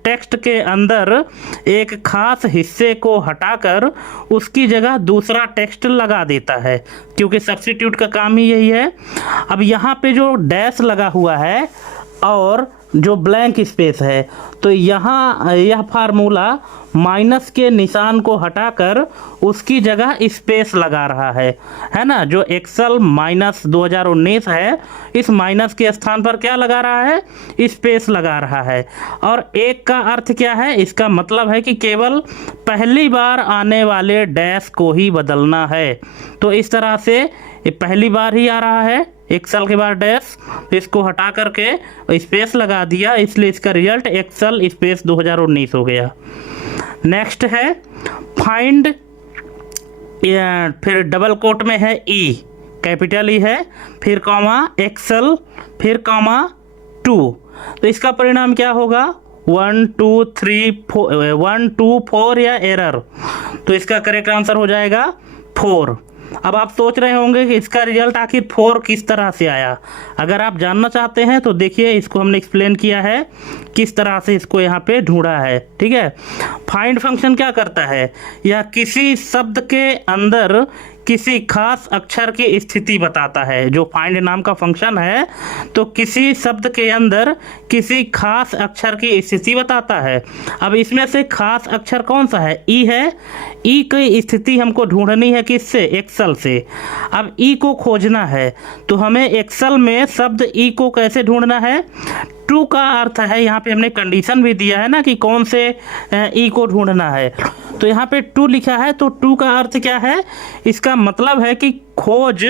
टेक्स्ट के अंदर एक खास हिस्से को हटाकर उसकी जगह दूसरा टेक्स्ट लगा देता है, क्योंकि सब्स्टिट्यूट का काम ही यही है। अब यहाँ पे जो डैश लगा हुआ है और जो ब्लैंक स्पेस है, तो यहाँ यह फार्मूला माइनस के निशान को हटाकर उसकी जगह स्पेस लगा रहा है ना। जो एक्सेल माइनस 2019 है, इस माइनस के स्थान पर क्या लगा रहा है? स्पेस लगा रहा है। और एक का अर्थ क्या है? इसका मतलब है कि केवल पहली बार आने वाले डैश को ही बदलना है। तो इस तरह से ये पहली बार ही आ रहा है एक्सेल के बाद डैश, इसको हटा करके स्पेस लगा दिया, इसलिए इसका रिजल्ट एक्सेल स्पेस 2019 हो गया। नेक्स्ट है फाइंड, फिर डबल कोट में है ई, कैपिटल ई है, फिर कॉमा एक्सेल, फिर कॉमा 2। तो इसका परिणाम क्या होगा? 1 2 3 4, 1 2 4 या एरर। तो इसका करेक्ट आंसर हो जाएगा 4। अब आप सोच रहे होंगे कि इसका रिजल्ट आखिर 4 किस तरह से आया। अगर आप जानना चाहते हैं तो देखिए, इसको हमने एक्सप्लेन किया है किस तरह से इसको यहाँ पे ढूंढा है। ठीक है, फाइंड फंक्शन क्या करता है? यह किसी शब्द के अंदर किसी खास अक्षर की स्थिति बताता है। जो फाइंड नाम का फंक्शन है तो किसी शब्द के अंदर किसी खास अक्षर की स्थिति बताता है। अब इसमें से खास अक्षर कौन सा है? ई है। ई की स्थिति हमको ढूंढनी है किससे? एक्सेल से। अब ई को खोजना है तो हमें एक्सेल में शब्द ई को कैसे ढूंढना है? 2 का अर्थ है, यहाँ पे हमने कंडीशन भी दिया है ना कि कौन से ई को ढूंढना है। तो यहाँ पे 2 लिखा है, तो 2 का अर्थ क्या है? इसका मतलब है कि खोज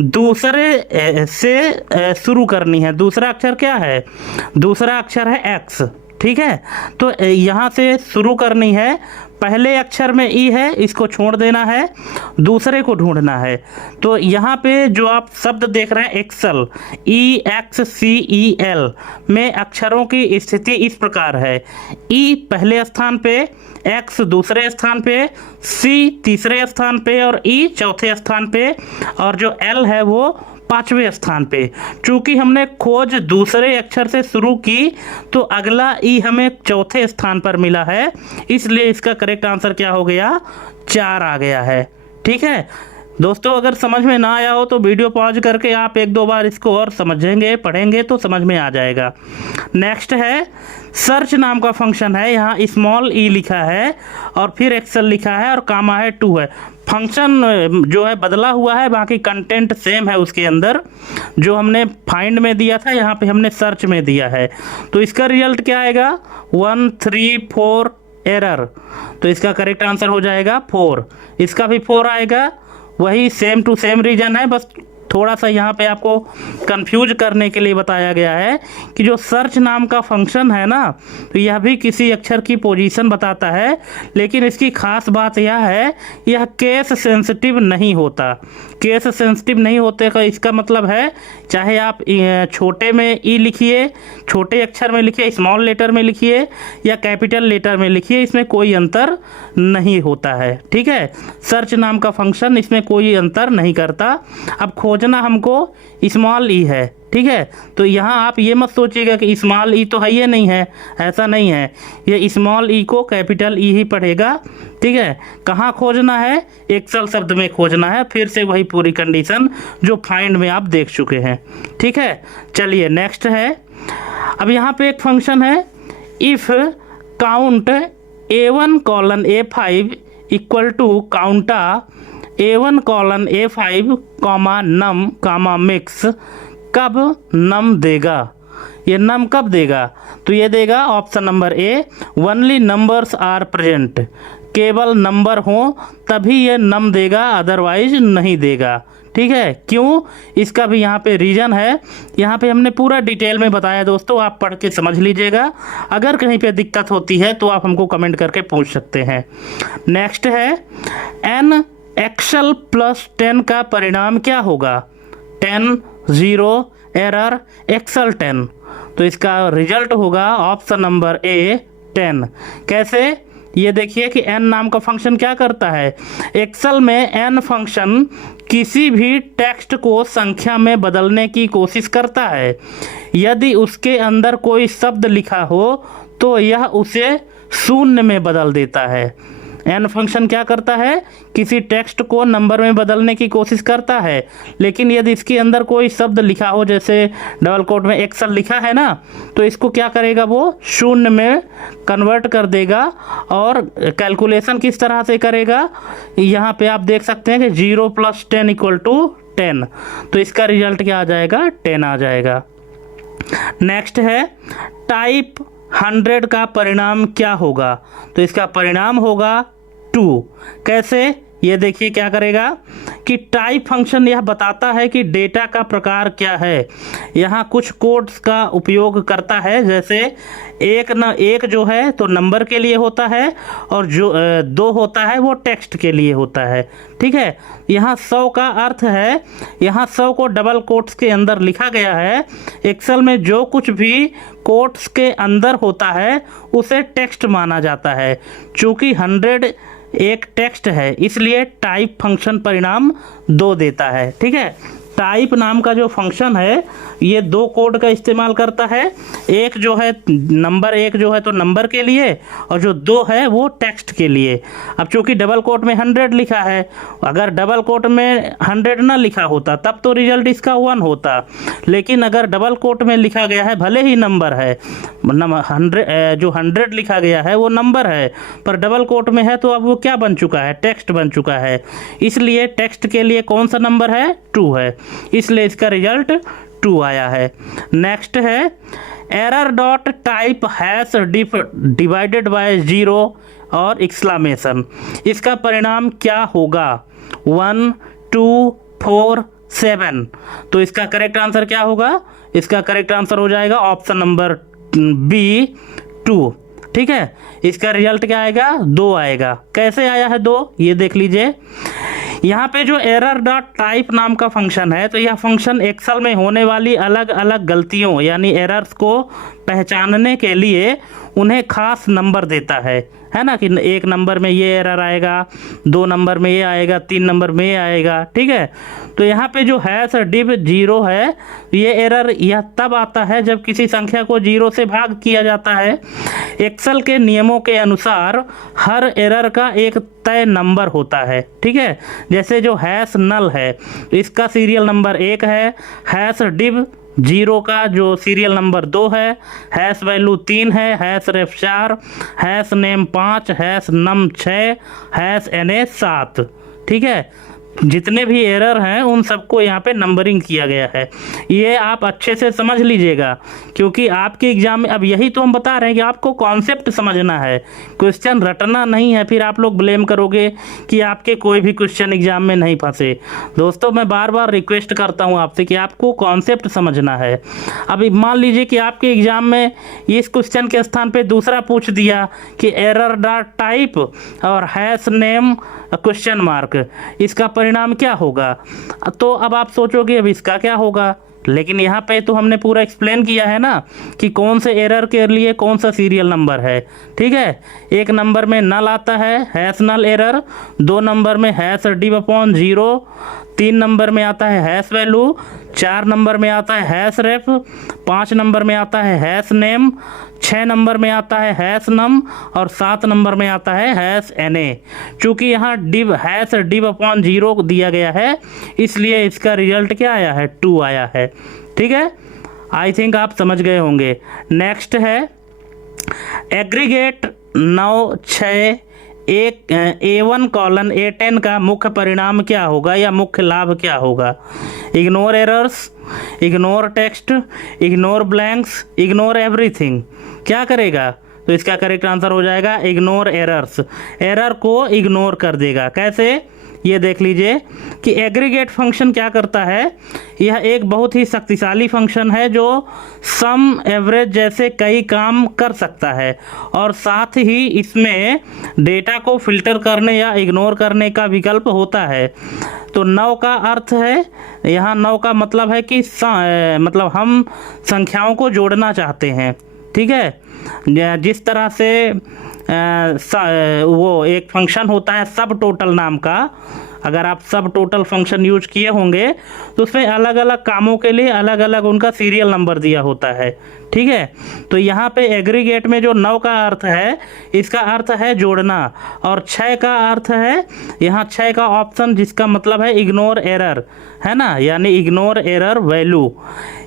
दूसरे से शुरू करनी है। दूसरा अक्षर क्या है? दूसरा अक्षर है एक्स। ठीक है, तो यहाँ से शुरू करनी है। पहले अक्षर में ई है, इसको छोड़ देना है, दूसरे को ढूंढना है। तो यहाँ पे जो आप शब्द देख रहे हैं एक्सेल, EXCEL में अक्षरों की स्थिति इस प्रकार है। ई पहले स्थान पे, एक्स दूसरे स्थान पे, सी तीसरे स्थान पे और ई चौथे स्थान पे, और जो एल है वो 5वें स्थान पे। चूंकि हमने खोज दूसरे अक्षर से शुरू की तो अगला ई हमें चौथे स्थान पर मिला है, इसलिए इसका करेक्ट आंसर क्या हो गया? 4 आ गया है। ठीक है दोस्तों, अगर समझ में ना आया हो तो वीडियो पॉज करके आप 1-2 बार इसको और समझेंगे, पढ़ेंगे तो समझ में आ जाएगा। नेक्स्ट है सर्च नाम का फंक्शन है। यहाँ स्मॉल ई लिखा है और फिर एक्सेल लिखा है और कामा है 2 है। फंक्शन जो है बदला हुआ है, बाकी कंटेंट सेम है उसके अंदर। जो हमने फाइंड में दिया था यहाँ पे हमने सर्च में दिया है। तो इसका रिजल्ट क्या आएगा? 1 3 4 एरर। तो इसका करेक्ट आंसर हो जाएगा 4। इसका भी 4 आएगा। वही सेम टू सेम रीजन है, बस थोड़ा सा यहाँ पे आपको कंफ्यूज करने के लिए बताया गया है कि जो सर्च नाम का फंक्शन है ना, तो यह भी किसी अक्षर की पोजीशन बताता है, लेकिन इसकी खास बात यह है यह केस सेंसिटिव नहीं होता। केस सेंसिटिव नहीं होते का इसका मतलब है चाहे आप छोटे में ई लिखिए, छोटे अक्षर में लिखिए, स्मॉल लेटर में लिखिए या कैपिटल लेटर में लिखिए, इसमें कोई अंतर नहीं होता है। ठीक है, सर्च नाम का फंक्शन इसमें कोई अंतर नहीं करता। अब खोजना हमको स्मॉल ई है। ठीक है। तो यहाँ आप ये मत सोचिएगा कि स्मॉल ई तो है ये नहीं है, ऐसा नहीं है, ये स्मॉल ई को कैपिटल ई ही पढ़ेगा, ठीक है। कहाँ खोजना है, एक्सेल शब्द में खोजना है, फिर से वही पूरी कंडीशन जो फाइंड में आप देख चुके हैं, ठीक है। चलिए नेक्स्ट है, अब यहाँ पे एक फंक्शन है if count A1 colon A5 equal to counta A1 colon A5 comma num comma mix, कब नम देगा, ये नम कब देगा, तो ये देगा option number A, only numbers are present, केवल नंबर हो तभी ये नम देगा, अदरवाइज नहीं देगा, ठीक है। क्यों, इसका भी यहाँ पे रीज़न है, यहाँ पे हमने पूरा डिटेल में बताया दोस्तों, आप पढ़ के समझ लीजिएगा। अगर कहीं पे दिक्कत होती है तो आप हमको कमेंट करके पूछ सकते हैं। नेक्स्ट है n एक्सेल प्लस 10 का परिणाम क्या होगा, 10 0 एरर एक्सेल 10, तो इसका रिजल्ट होगा ऑप्शन नंबर ए 10। कैसे, ये देखिए कि n नाम का फंक्शन क्या करता है, एक्सेल में n फंक्शन किसी भी टेक्स्ट को संख्या में बदलने की कोशिश करता है। यदि उसके अंदर कोई शब्द लिखा हो तो यह उसे शून्य में बदल देता है। n फंक्शन क्या करता है, किसी टेक्स्ट को नंबर में बदलने की कोशिश करता है, लेकिन यदि इसके अंदर कोई शब्द लिखा हो, जैसे डबल कोट में एक्सेल लिखा है ना, तो इसको क्या करेगा, वो शून्य में कन्वर्ट कर देगा। और कैलकुलेशन किस तरह से करेगा, यहाँ पे आप देख सकते हैं कि 0 + 10 = 10, तो इसका रिजल्ट क्या आ जाएगा, 10 आ जाएगा। नेक्स्ट है टाइप 100 का परिणाम क्या होगा, तो इसका परिणाम होगा 2। कैसे, ये देखिए क्या करेगा कि टाइप फंक्शन यह बताता है कि डेटा का प्रकार क्या है। यहाँ कुछ कोड्स का उपयोग करता है, जैसे एक जो है तो नंबर के लिए होता है, और जो 2 होता है वो टेक्स्ट के लिए होता है, ठीक है। यहाँ 100 का अर्थ है, यहाँ 100 को डबल कोट्स के अंदर लिखा गया है। एक्सेल में जो कुछ भी कोट्स के अंदर होता है उसे टेक्स्ट माना जाता है। चूँकि 100 एक टेक्स्ट है, इसलिए टाइप फंक्शन परिणाम 2 देता है, ठीक है। टाइप नाम का जो फंक्शन है ये 2 कोड का इस्तेमाल करता है। एक जो है नंबर, एक जो है तो नंबर के लिए, और जो 2 है वो टेक्स्ट के लिए। अब चूंकि डबल कोट में 100 लिखा है, अगर डबल कोट में 100 ना लिखा होता तब तो रिजल्ट इसका 1 होता, लेकिन अगर डबल कोट में लिखा गया है, भले ही नंबर है, 100 जो 100 लिखा गया है वो नंबर है, पर डबल कोट में है तो अब वो क्या बन चुका है, टेक्स्ट बन चुका है। इसलिए टेक्स्ट के लिए कौन सा नंबर है, 2 है, इसलिए इसका रिजल्ट 2 आया है। नेक्स्ट है error dot type hash divided by 0 और एक्सक्लेमेशन, इसका परिणाम क्या होगा, 1 2 4 7, तो इसका करेक्ट आंसर क्या होगा, इसका करेक्ट आंसर हो जाएगा ऑप्शन नंबर बी 2, ठीक है। इसका रिजल्ट क्या आएगा, 2 आएगा। कैसे आया है 2, ये देख लीजिए। यहाँ पे जो एरर डॉट टाइप नाम का फंक्शन है, तो यह फंक्शन एक्सेल में होने वाली अलग अलग गलतियों यानी एरर्स को पहचानने के लिए उन्हें खास नंबर देता है ना, कि 1 नंबर में ये एरर आएगा, 2 नंबर में ये आएगा, 3 नंबर में ये आएगा, ठीक है। तो यहाँ पे जो हैश डिव 0 है, ये एरर यह तब आता है जब किसी संख्या को 0 से भाग किया जाता है। एक्सेल के नियमों के अनुसार हर एरर का एक तय नंबर होता है, ठीक है। जैसे जो हैश नल है, इसका सीरियल नंबर 1 है, हैश डिव 0 का जो सीरियल नंबर 2 है, हैश वैल्यू 3 है, हैश रेफ 4, हैश नेम 5, हैश नम 6, हैश NA 7, ठीक है। जितने भी एरर हैं उन सबको यहाँ पे नंबरिंग किया गया है। ये आप अच्छे से समझ लीजिएगा, क्योंकि आपके एग्जाम में अब यही तो हम बता रहे हैं कि आपको कॉन्सेप्ट समझना है, क्वेश्चन रटना नहीं है। फिर आप लोग ब्लेम करोगे कि आपके कोई भी क्वेश्चन एग्जाम में नहीं फंसे। दोस्तों मैं बार बार रिक्वेस्ट करता हूँ आपसे कि आपको कॉन्सेप्ट समझना है। अभी मान लीजिए कि आपके एग्जाम में इस क्वेश्चन के स्थान पर दूसरा पूछ दिया कि एरर डॉट टाइप और हैश नेम क्वेश्चन मार्क, इसका परिणाम क्या होगा। तो अब आप सोचोगे अब इसका क्या होगा, लेकिन यहाँ पे तो हमने पूरा एक्सप्लेन किया है ना कि कौन से एरर के लिए कौन सा सीरियल नंबर है, ठीक है। 1 नंबर में नल आता है, हैश नल एरर, 2 नंबर में हैश डिव अपॉन 0, 3 नंबर में आता है हैश वैल्यू, 4 नंबर में आता है हैश रेफ, 5 नंबर में आता है हैश नेम, 6 नंबर में आता है हैश नम और 7 नंबर में आता है हैश एन ए। चूँकि यहाँ डिव हैश डिव अपॉन 0 दिया गया है, इसलिए इसका रिजल्ट क्या आया है, 2 आया है। ठीक है, आई थिंक आप समझ गए होंगे। नेक्स्ट है एग्रीगेट 9, 6, A1 कॉलन A10 का मुख्य परिणाम क्या होगा या मुख्य लाभ क्या होगा। Ignore errors, ignore text, ignore blanks, ignore everything. क्या करेगा, तो इसका करेक्ट आंसर हो जाएगा इग्नोर एरर्स। एरर को इग्नोर कर देगा। कैसे, ये देख लीजिए कि एग्रीगेट फंक्शन क्या करता है। यह एक बहुत ही शक्तिशाली फंक्शन है जो सम एवरेज जैसे कई काम कर सकता है और साथ ही इसमें डेटा को फिल्टर करने या इग्नोर करने का विकल्प होता है। तो 9 का अर्थ है, यहाँ 9 का मतलब है कि मतलब हम संख्याओं को जोड़ना चाहते हैं। ठीक है, जिस तरह से वो एक फंक्शन होता है सब टोटल नाम का, अगर आप सब टोटल फंक्शन यूज किए होंगे तो उसमें अलग अलग कामों के लिए अलग अलग उनका सीरियल नंबर दिया होता है। ठीक है, तो यहाँ पे एग्रीगेट में जो 9 का अर्थ है, इसका अर्थ है जोड़ना, और 6 का अर्थ है, यहाँ 6 का ऑप्शन जिसका मतलब है इग्नोर एरर, है ना, यानी इग्नोर एरर वैल्यू।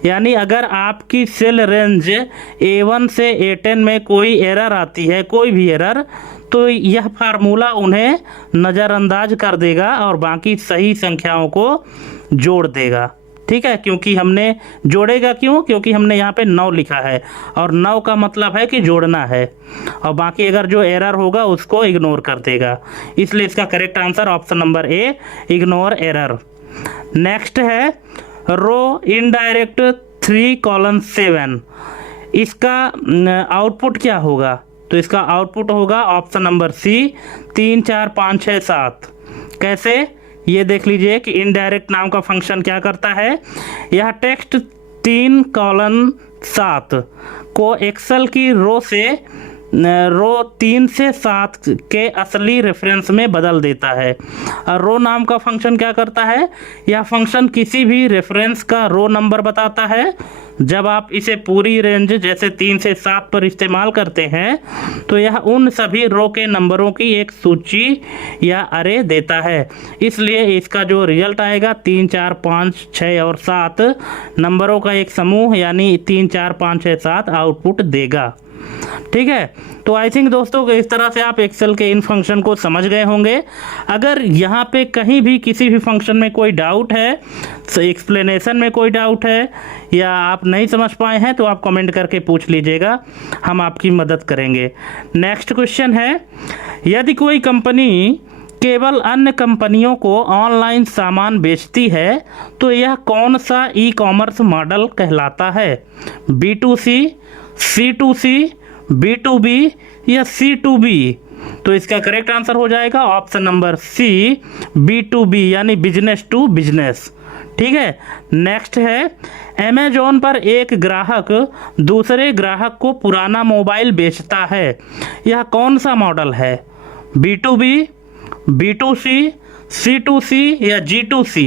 यानी अगर आपकी सेल रेंज A1 से A10 में कोई एरर आती है, कोई भी एरर, तो यह फार्मूला उन्हें नज़रअंदाज कर देगा और बाकी सही संख्याओं को जोड़ देगा। ठीक है, क्योंकि हमने जोड़ेगा क्यों, क्योंकि हमने यहाँ पे 9 लिखा है और 9 का मतलब है कि जोड़ना है, और बाकी अगर जो एरर होगा उसको इग्नोर कर देगा। इसलिए इसका करेक्ट आंसर ऑप्शन नंबर ए, इग्नोर एरर। नेक्स्ट है रो इनडायरेक्ट 3 कॉलन 7। इसका आउटपुट क्या होगा, तो इसका आउटपुट होगा ऑप्शन नंबर सी, 3, 4, 5, 6, 7। कैसे, ये देख लीजिए कि इनडायरेक्ट नाम का फंक्शन क्या करता है। यह टेक्स्ट 3 कॉलन 7 को एक्सेल की रो 3 से 7 के असली रेफरेंस में बदल देता है। और रो नाम का फंक्शन क्या करता है, यह फंक्शन किसी भी रेफरेंस का रो नंबर बताता है। जब आप इसे पूरी रेंज जैसे 3 से 7 पर इस्तेमाल करते हैं तो यह उन सभी रो के नंबरों की एक सूची या अरे देता है। इसलिए इसका जो रिजल्ट आएगा 3, 4, 5, 6 और 7 नंबरों का एक समूह, यानी 3, 4, 5, 6, 7 आउटपुट देगा। ठीक है, तो आई थिंक दोस्तों इस तरह से आप एक्सेल के इन फंक्शन को समझ गए होंगे। अगर यहाँ पे कहीं भी किसी भी फंक्शन में कोई डाउट है, एक्सप्लेनेशन में कोई डाउट है या आप नहीं समझ पाए हैं, तो आप कमेंट करके पूछ लीजिएगा, हम आपकी मदद करेंगे। नेक्स्ट क्वेश्चन है, यदि कोई कंपनी केवल अन्य कंपनियों को ऑनलाइन सामान बेचती है तो यह कौन सा ई कॉमर्स मॉडल कहलाता है। B2C, C2C, B2B या C2B। तो इसका करेक्ट आंसर हो जाएगा ऑप्शन नंबर सी, B2B यानी बिजनेस टू बिजनेस। ठीक है, नेक्स्ट है अमेजोन पर एक ग्राहक दूसरे ग्राहक को पुराना मोबाइल बेचता है, यह कौन सा मॉडल है। B2B, B2C, C2C या G2C।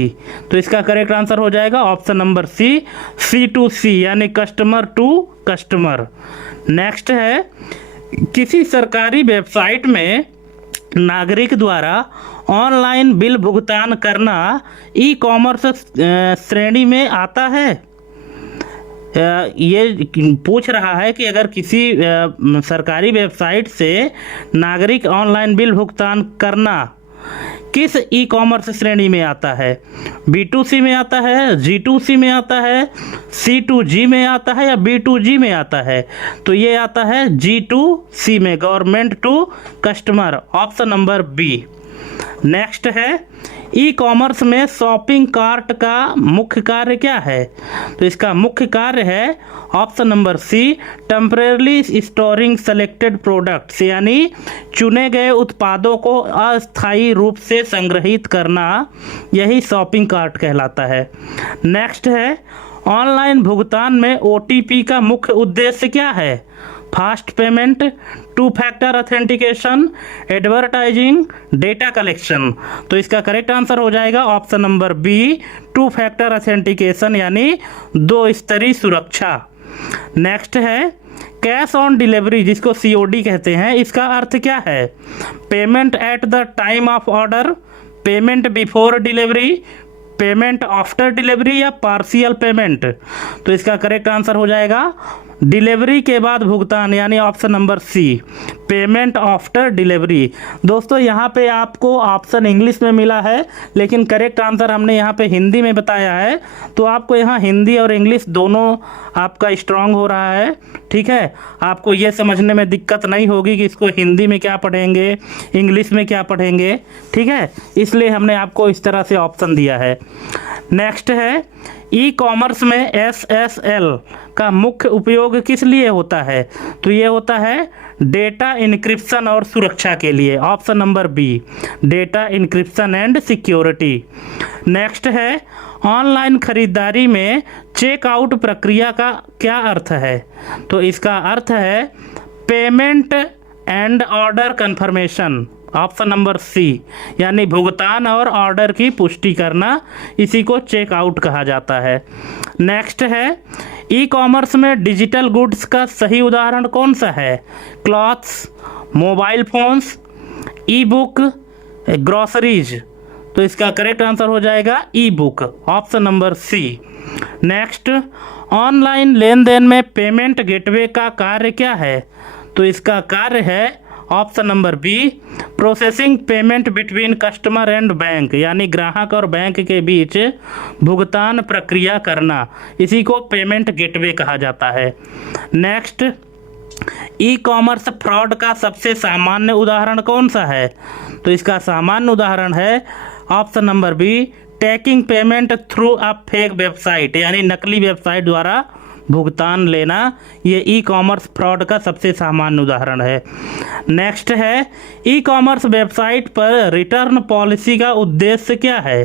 तो इसका करेक्ट आंसर हो जाएगा ऑप्शन नंबर सी, C2C यानी कस्टमर टू कस्टमर। नेक्स्ट है किसी सरकारी वेबसाइट में नागरिक द्वारा ऑनलाइन बिल भुगतान करना ई कॉमर्स श्रेणी में आता है। ये पूछ रहा है कि अगर किसी सरकारी वेबसाइट से नागरिक ऑनलाइन बिल भुगतान करना किस ई कॉमर्स श्रेणी में आता है। B2C में आता है, G2C में आता है, C2G में आता है या B2G में आता है। तो ये आता है G2C में, government to customer, option number B. Next है ई कॉमर्स में शॉपिंग कार्ट का मुख्य कार्य क्या है। तो इसका मुख्य कार्य है option number C, temporarily storing selected products, यानी चुने गए उत्पादों को अस्थायी रूप से संग्रहित करना, यही शॉपिंग कार्ट कहलाता है। नेक्स्ट है ऑनलाइन भुगतान में OTP का मुख्य उद्देश्य क्या है। Fast payment, two factor authentication, advertising, data collection. तो इसका करेक्ट आंसर हो जाएगा option number B, two factor authentication यानी दो स्तरीय सुरक्षा। नेक्स्ट है कैश ऑन डिलीवरी, जिसको COD कहते हैं, इसका अर्थ क्या है? Payment at the time of order, payment before delivery, payment after delivery या पार्शियल पेमेंट। तो इसका करेक्ट आंसर हो जाएगा डिलीवरी के बाद भुगतान यानी option number C, payment after delivery. दोस्तों यहाँ पे आपको ऑप्शन इंग्लिश में मिला है, लेकिन करेक्ट आंसर हमने यहाँ पे हिंदी में बताया है, तो आपको यहाँ हिंदी और इंग्लिश दोनों आपका स्ट्रांग हो रहा है। ठीक है, आपको ये समझने में दिक्कत नहीं होगी कि इसको हिंदी में क्या पढ़ेंगे, इंग्लिश में क्या पढ़ेंगे। ठीक है, इसलिए हमने आपको इस तरह से ऑप्शन दिया है। नेक्स्ट है ई-कॉमर्स में SSL का मुख्य उपयोग किस लिए होता है? तो ये होता है डेटा इनक्रिप्शन और सुरक्षा के लिए, option number B, data encryption and security. Next है ऑनलाइन खरीदारी में चेकआउट प्रक्रिया का क्या अर्थ है? तो इसका अर्थ है payment and order confirmation, option number C, यानी भुगतान और ऑर्डर की पुष्टि करना, इसी को चेकआउट कहा जाता है। नेक्स्ट है ई-कॉमर्स में डिजिटल गुड्स का सही उदाहरण कौन सा है? Clothes, mobile phones, e book, groceries. तो इसका करेक्ट आंसर हो जाएगा e book, option number C. Next online लेन देन में पेमेंट गेटवे का कार्य क्या है? तो इसका कार्य है option number B, processing payment between customer and bank, यानी ग्राहक और बैंक के बीच भुगतान प्रक्रिया करना, इसी को पेमेंट गेटवे कहा जाता है। नेक्स्ट ई-कॉमर्स फ्रॉड का सबसे सामान्य उदाहरण कौन सा है? तो इसका सामान्य उदाहरण है option number B, taking payment through a fake website, यानी नकली वेबसाइट द्वारा भुगतान लेना, ये ई-कॉमर्स फ्रॉड का सबसे सामान्य उदाहरण है। नेक्स्ट है ई-कॉमर्स वेबसाइट पर रिटर्न पॉलिसी का उद्देश्य क्या है?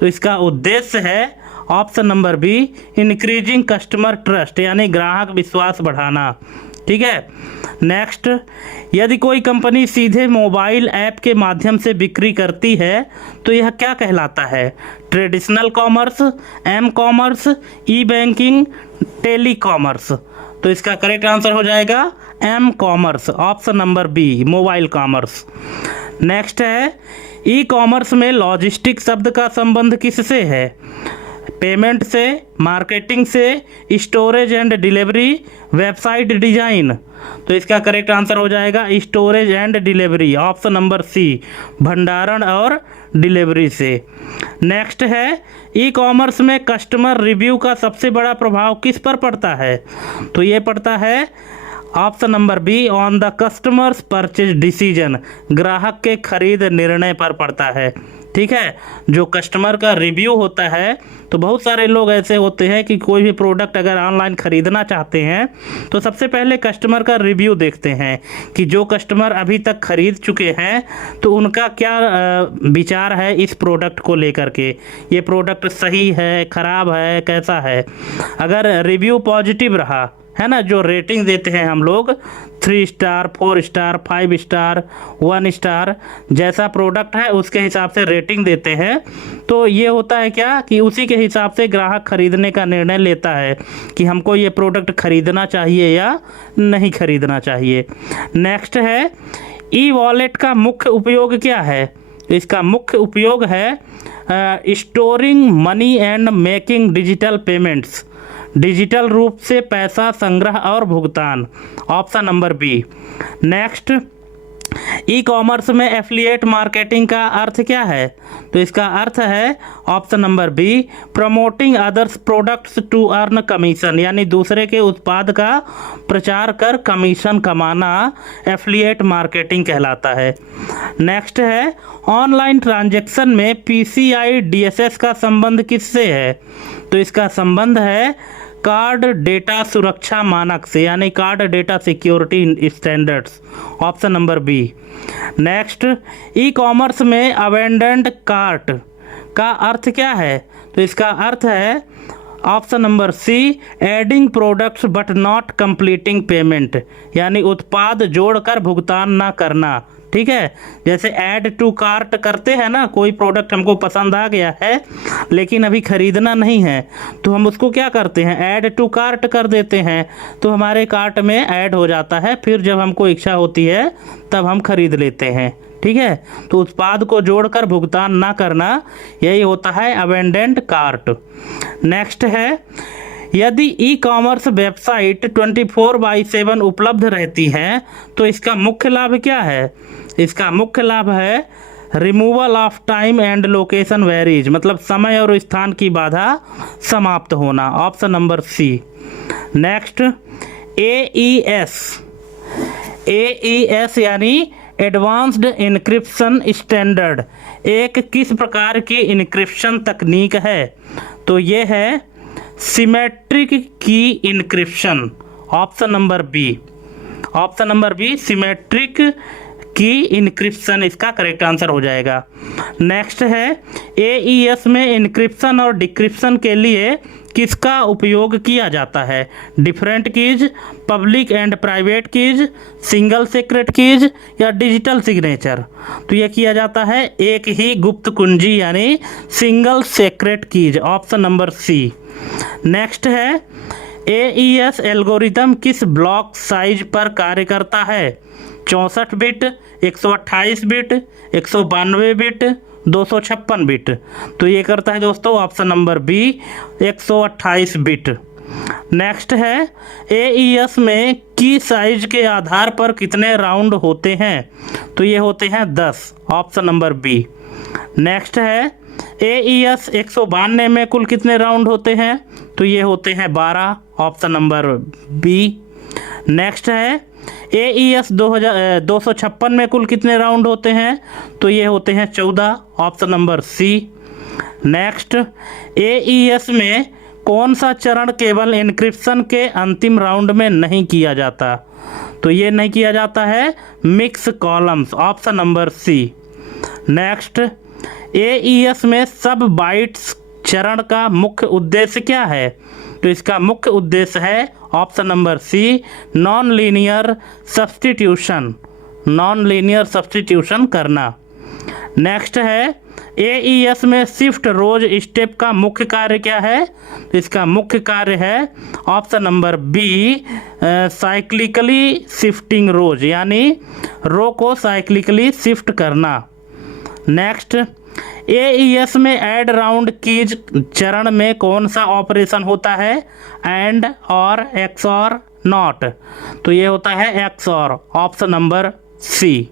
तो इसका उद्देश्य है option number B, increasing customer trust, यानी ग्राहक विश्वास बढ़ाना। ठीक है, नेक्स्ट यदि कोई कंपनी सीधे मोबाइल ऐप के माध्यम से बिक्री करती है तो यह क्या कहलाता है? Traditional commerce, m commerce, e banking, telecommerce. तो इसका करेक्ट आंसर हो जाएगा m commerce, option number B, mobile commerce. Next है ई कॉमर्स में लॉजिस्टिक शब्द का संबंध किससे है? पेमेंट से, मार्केटिंग से, storage and delivery, website design. तो इसका करेक्ट आंसर हो जाएगा storage and delivery, option number C, भंडारण और डिलीवरी से। नेक्स्ट है ई कॉमर्स में कस्टमर रिव्यू का सबसे बड़ा प्रभाव किस पर पड़ता है? तो ये पड़ता है option number B, on the customers purchase decision, ग्राहक के खरीद निर्णय पर पड़ता है। ठीक है, जो कस्टमर का रिव्यू होता है, तो बहुत सारे लोग ऐसे होते हैं कि कोई भी प्रोडक्ट अगर ऑनलाइन ख़रीदना चाहते हैं तो सबसे पहले कस्टमर का रिव्यू देखते हैं कि जो कस्टमर अभी तक ख़रीद चुके हैं तो उनका क्या विचार है इस प्रोडक्ट को लेकर के, ये प्रोडक्ट सही है, ख़राब है, कैसा है। अगर रिव्यू पॉजिटिव रहा है ना, जो रेटिंग देते हैं हम लोग 3 स्टार, 4 स्टार, 5 स्टार, 1 स्टार, जैसा प्रोडक्ट है उसके हिसाब से रेटिंग देते हैं। तो ये होता है क्या कि उसी के हिसाब से ग्राहक खरीदने का निर्णय लेता है कि हमको ये प्रोडक्ट खरीदना चाहिए या नहीं खरीदना चाहिए। नेक्स्ट है ई वॉलेट का मुख्य उपयोग क्या है? इसका मुख्य उपयोग है storing money and making digital payments, digital रूप से पैसा संग्रह और भुगतान, option number B. Next e commerce में एफिलिएट मार्केटिंग का अर्थ क्या है? तो इसका अर्थ है option number B, promoting others products to earn commission, यानी दूसरे के उत्पाद का प्रचार कर कमीशन कमाना एफिलिएट मार्केटिंग कहलाता है। नेक्स्ट है ऑनलाइन ट्रांजैक्शन में PCI DSS का संबंध किससे है? तो इसका संबंध है कार्ड डेटा सुरक्षा मानक से, यानी card data security standards, option number B. Next e commerce में अबेंडेंड कार्ट का अर्थ क्या है? तो इसका अर्थ है option number C, adding products but not completing payment, यानी उत्पाद जोड़कर भुगतान ना करना। ठीक है, जैसे ऐड टू कार्ट करते हैं ना, कोई प्रोडक्ट हमको पसंद आ गया है लेकिन अभी ख़रीदना नहीं है, तो हम उसको क्या करते हैं, ऐड टू कार्ट कर देते हैं, तो हमारे कार्ट में ऐड हो जाता है, फिर जब हमको इच्छा होती है तब हम खरीद लेते हैं। ठीक है, तो उत्पाद को जोड़कर भुगतान ना करना, यही होता है अबेंडेंट कार्ट। नेक्स्ट है, यदि ई कॉमर्स वेबसाइट 24/7 उपलब्ध रहती है तो इसका मुख्य लाभ क्या है? इसका मुख्य लाभ है removal of time and location barriers, मतलब समय और स्थान की बाधा समाप्त होना। Option number C. Next, AES, AES यानी एडवांस्ड इनक्रिप्शन स्टैंडर्ड, एक किस प्रकार की इनक्रिप्शन तकनीक है? तो ये है symmetric key encryption. Option number B. Option number B, symmetric key encryption इसका करेक्ट आंसर हो जाएगा। नेक्स्ट है, AES में इनक्रिप्शन और डिक्रिप्शन के लिए किसका उपयोग किया जाता है? Different keys, public and private keys, single secret keys या डिजिटल सिग्नेचर? तो यह किया जाता है एक ही गुप्त कुंजी यानी single secret keys. Option number C. Next है, AES एल्गोरिथम किस ब्लॉक साइज पर कार्य करता है? 64 बिट, 128 बिट, 192 बिट, 256 बिट? तो ये करता है दोस्तों option number B, 128 bit. Next है, AES में की साइज के आधार पर कितने राउंड होते हैं? तो ये होते हैं 10। Option number B. नेक्स्ट है, AES 192 में कुल कितने राउंड होते हैं? तो ये होते हैं 12। Option number B. नेक्स्ट है, AES 256 में कुल कितने राउंड होते हैं? तो ये होते हैं 14। Option number C. Next, AES में कौन सा चरण केवल इनक्रिप्शन के अंतिम राउंड में नहीं किया जाता? तो ये नहीं किया जाता है mix columns. Option number C. Next, AES में सब बाइट्स चरण का मुख्य उद्देश्य क्या है? तो इसका मुख्य उद्देश्य है option number C, non linear substitution, non linear substitution करना। नेक्स्ट है, AES में शिफ्ट रोज स्टेप का मुख्य कार्य क्या है? तो इसका मुख्य कार्य है option number B, cyclically shifting rows, यानी रो को साइक्लिकली शिफ्ट करना। नेक्स्ट, AES में ऐड राउंड कीज चरण में कौन सा ऑपरेशन होता है? एंड और एक्स और नॉट? तो ये होता है XOR. Option number C.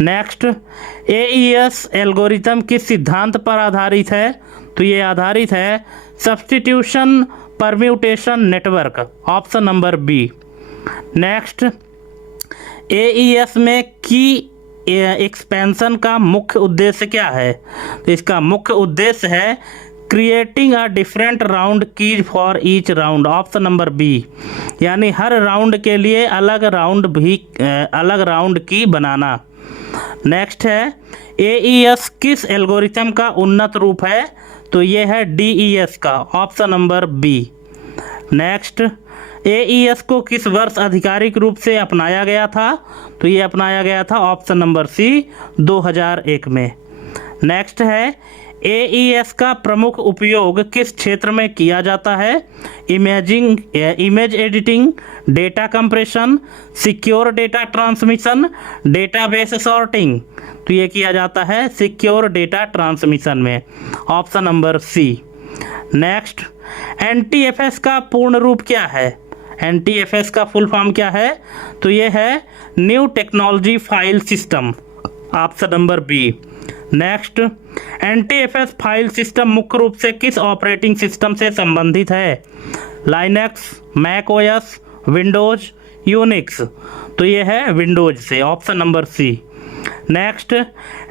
Next, AES algorithm किस सिद्धांत पर आधारित है? तो ये आधारित है substitution permutation network. Option number B. Next, AES में की एक्सपेंशन का मुख्य उद्देश्य क्या है? तो इसका मुख्य उद्देश्य है creating a different round keys for each round. Option number B, यानी हर राउंड के लिए अलग राउंड की बनाना। नेक्स्ट है, AES किस एल्गोरिथम का उन्नत रूप है? तो ये है DES का। Option number B. Next, AES को किस वर्ष आधिकारिक रूप से अपनाया गया था? तो ये अपनाया गया था ऑप्शन नंबर सी, 2001 में। नेक्स्ट है, AES का प्रमुख उपयोग किस क्षेत्र में किया जाता है? Image editing, data compression, secure data transmission, database sorting? तो ये किया जाता है सिक्योर डेटा ट्रांसमिशन में। Option number C. Next, NTFS का पूर्ण रूप क्या है? NTFS का फुल फॉर्म क्या है? तो ये है new technology file system. Option number B. Next, NTFS file system मुख्य रूप से किस ऑपरेटिंग सिस्टम से संबंधित है? Linux, Mac OS, Windows, Unix? तो ये है विंडोज से। Option number C. Next,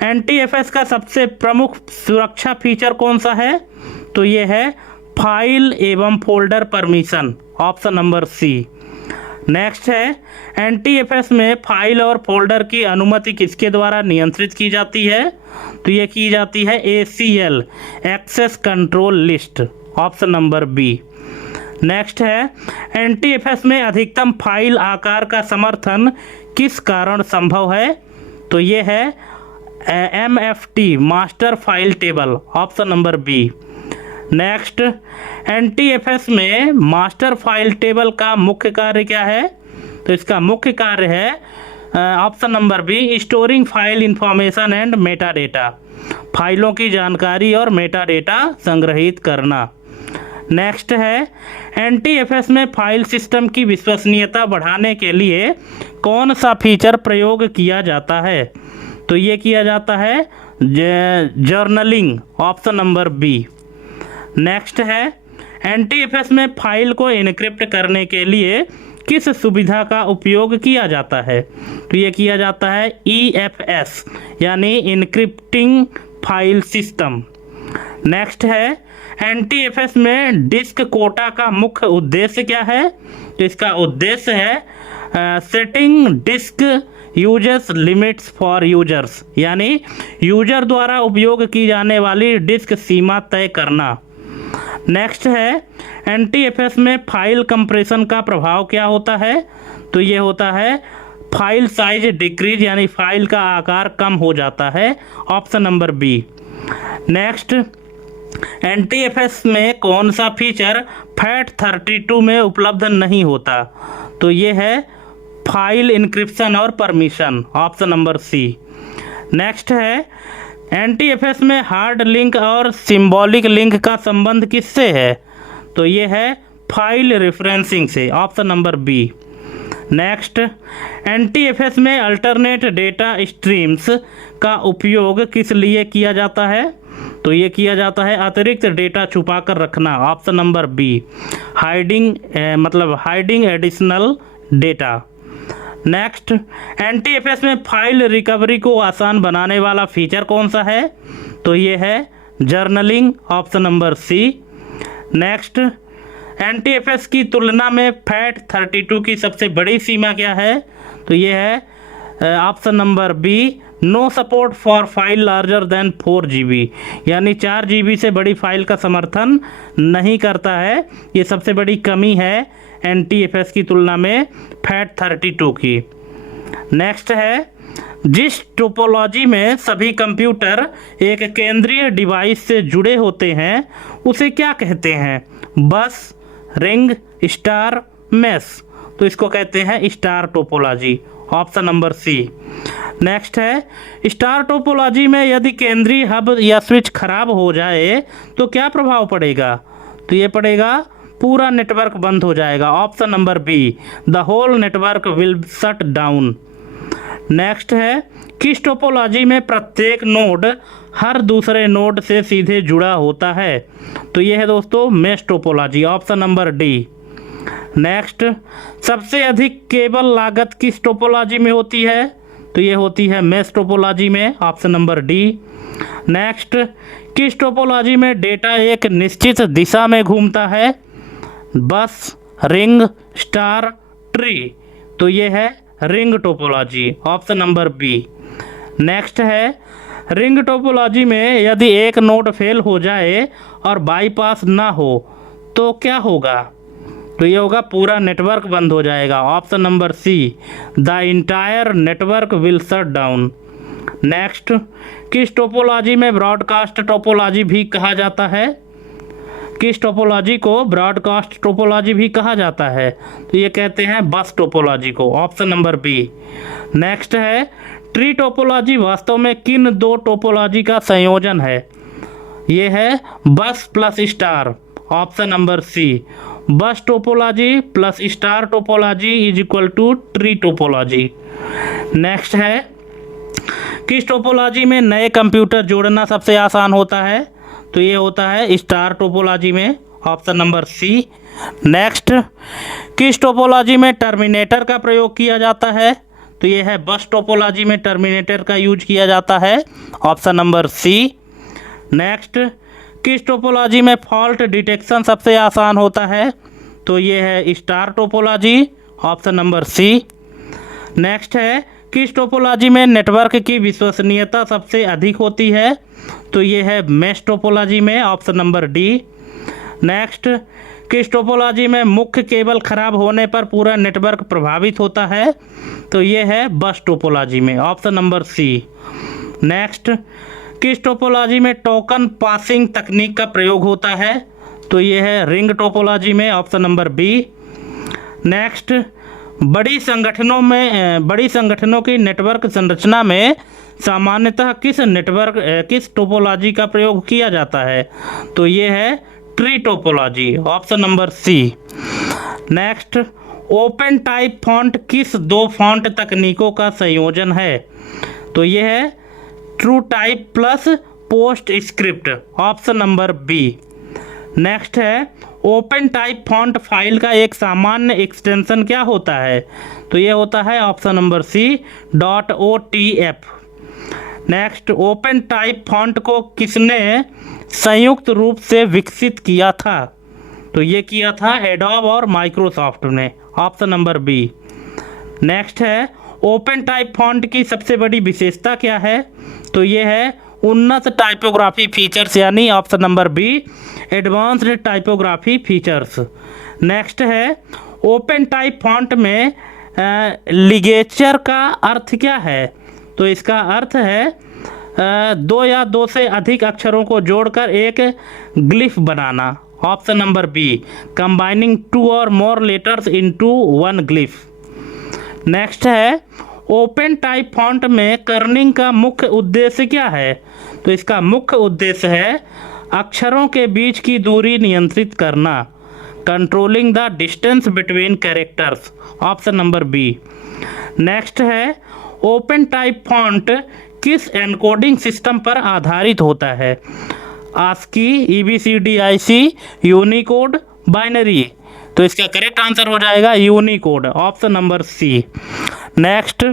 NTFS का सबसे प्रमुख सुरक्षा फीचर कौन सा है? तो ये है फाइल एवं folder permission. Option number C. Next है, NTFS में फाइल और फोल्डर की अनुमति किसके द्वारा नियंत्रित की जाती है? तो ये की जाती है ACL, access control list. Option number B. Next है, NTFS में अधिकतम फाइल आकार का समर्थन किस कारण संभव है? तो ये है MFT master file table, option number B. Next, NTFS में मास्टर फाइल टेबल का मुख्य कार्य क्या है? तो इसका मुख्य कार्य है option number B, storing file information and meta data, फाइलों की जानकारी और मेटा डेटा संग्रहित करना। नेक्स्ट है, NTFS में फाइल सिस्टम की विश्वसनीयता बढ़ाने के लिए कौन सा फीचर प्रयोग किया जाता है? तो ये किया जाता है journaling, option number B. Next है, NTFS में फाइल को इनक्रिप्ट करने के लिए किस सुविधा का उपयोग किया जाता है? तो ये किया जाता है EFS यानी इनक्रिप्टिंग फाइल सिस्टम। नेक्स्ट है, NTFS में डिस्क कोटा का मुख्य उद्देश्य क्या है? तो इसका उद्देश्य है setting disk users limits for users, यानी यूजर द्वारा उपयोग की जाने वाली डिस्क सीमा तय करना। नेक्स्ट है, NTFS में फाइल कंप्रेशन का प्रभाव क्या होता है? तो ये होता है फाइल साइज डिक्रीज, यानी फाइल का आकार कम हो जाता है, option number B. Next, NTFS में कौन सा फीचर FAT32 में उपलब्ध नहीं होता? तो ये है फाइल इंक्रिप्शन और permission, option number C. Next है, NTFS में हार्ड लिंक और सिंबॉलिक लिंक का संबंध किससे है? तो ये है फाइल रेफरेंसिंग से, option number B. Next, NTFS में अल्टरनेट डेटा स्ट्रीम्स का उपयोग किस लिए किया जाता है? तो ये किया जाता है अतिरिक्त डेटा छुपा कर रखना, option number B. Hiding additional data. Next, NTFS में फाइल रिकवरी को आसान बनाने वाला फीचर कौन सा है? तो ये है journaling, option number C. Next, NTFS की तुलना में FAT32 की सबसे बड़ी सीमा क्या है? तो ये है option number B, no support for file larger than 4 GB, यानी 4 GB से बड़ी फाइल का समर्थन नहीं करता है। ये सबसे बड़ी कमी है NTFS की तुलना में FAT32 की। नेक्स्ट है, जिस टोपोलॉजी में सभी कंप्यूटर एक केंद्रीय डिवाइस से जुड़े होते हैं उसे क्या कहते हैं? बस, रिंग, स्टार, मेश। तो इसको कहते हैं star topology, option number C. Next है, स्टार टोपोलॉजी में यदि केंद्रीय हब या स्विच खराब हो जाए तो क्या प्रभाव पड़ेगा? तो ये पड़ेगा पूरा नेटवर्क बंद हो जाएगा, option number B, the whole network will shut down. Next है, किस टोपोलॉजी में प्रत्येक नोड हर दूसरे नोड से सीधे जुड़ा होता है? तो ये है दोस्तों mesh topology, option number D. Next, सबसे अधिक केबल लागत किस टोपोलॉजी में होती है? तो ये होती है मेश टोपोलॉजी में, ऑप्शन नंबर डी। नेक्स्ट, किस टोपोलॉजी में डेटा एक निश्चित दिशा में घूमता है? बस, रिंग, स्टार, ट्री। तो ये है ring topology, option number B. Next है, रिंग टोपोलॉजी में यदि एक नोड फेल हो जाए और बाईपास ना हो तो क्या होगा? तो ये होगा पूरा नेटवर्क बंद हो जाएगा, option number C, the entire network will shut down. Next, किस टोपोलॉजी में ब्रॉडकास्ट टोपोलॉजी भी कहा जाता है? किस टोपोलॉजी को ब्रॉडकास्ट टोपोलॉजी भी कहा जाता है? तो ये कहते हैं बस टोपोलॉजी को, ऑप्शन नंबर बी। नेक्स्ट है, ट्री टोपोलॉजी वास्तव में किन दो टोपोलॉजी का संयोजन है? ये है bus plus star, option number C. Bus topology plus star topology is equal to tree topology. Next है, किस टोपोलॉजी में नए कंप्यूटर जोड़ना सबसे आसान होता है? तो ये होता है स्टार टोपोलॉजी में, ऑप्शन नंबर सी। नेक्स्ट, किस टोपोलॉजी में टर्मिनेटर का प्रयोग किया जाता है? तो ये है बस टोपोलॉजी में टर्मिनेटर का यूज किया जाता है, ऑप्शन नंबर सी। नेक्स्ट, किस टोपोलॉजी में फॉल्ट डिटेक्शन सबसे आसान होता है? तो ये है star topology, option number C. Next है, किस टोपोलॉजी में नेटवर्क की विश्वसनीयता सबसे अधिक होती है? तो ये है मेश टोपोलॉजी में, ऑप्शन नंबर डी। नेक्स्ट, किस टोपोलॉजी में मुख्य केबल खराब होने पर पूरा नेटवर्क प्रभावित होता है? तो ये है बस टोपोलॉजी में, ऑप्शन नंबर सी। नेक्स्ट, किस टोपोलॉजी में टोकन पासिंग तकनीक का प्रयोग होता है? तो ये है रिंग टोपोलॉजी में, ऑप्शन नंबर बी। नेक्स्ट, बड़ी संगठनों की नेटवर्क संरचना में सामान्यतः किस टोपोलॉजी का प्रयोग किया जाता है? तो ये है tree topology, option number C. Next, open type font किस दो फॉन्ट तकनीकों का संयोजन है? तो ये है true type plus post script, option number B. Next है, ओपन टाइप फॉन्ट फाइल का एक सामान्य एक्सटेंशन क्या होता है? तो ये होता है option number C .OTF। Next, open type font को किसने संयुक्त रूप से विकसित किया था? तो ये किया था एडोब और माइक्रोसॉफ्ट ने, ऑप्शन नंबर बी। नेक्स्ट है, ओपन टाइप फॉन्ट की सबसे बड़ी विशेषता क्या है? तो ये है उन्नत टाइपोग्राफी फीचर्स, यानी option number B advanced typography features. Next है, ओपन टाइप फॉन्ट में लिगेचर का अर्थ क्या है? तो इसका अर्थ है दो या दो से अधिक अक्षरों को जोड़कर एक ग्लिफ बनाना, ऑप्शन नंबर बी कंबाइनिंग 2 और मोर लेटर्स इनटू 1 ग्लिफ। नेक्स्ट है, ओपन टाइप फॉन्ट में कर्निंग का मुख्य उद्देश्य क्या है? तो इसका मुख्य उद्देश्य है अक्षरों के बीच की दूरी नियंत्रित करना, controlling the distance between characters, option number B. Next है, ओपन टाइप फॉन्ट किस एनकोडिंग सिस्टम पर आधारित होता है? ASCII, EBCDIC, Unicode, binary? तो इसका करेक्ट आंसर हो जाएगा Unicode, option number C. Next,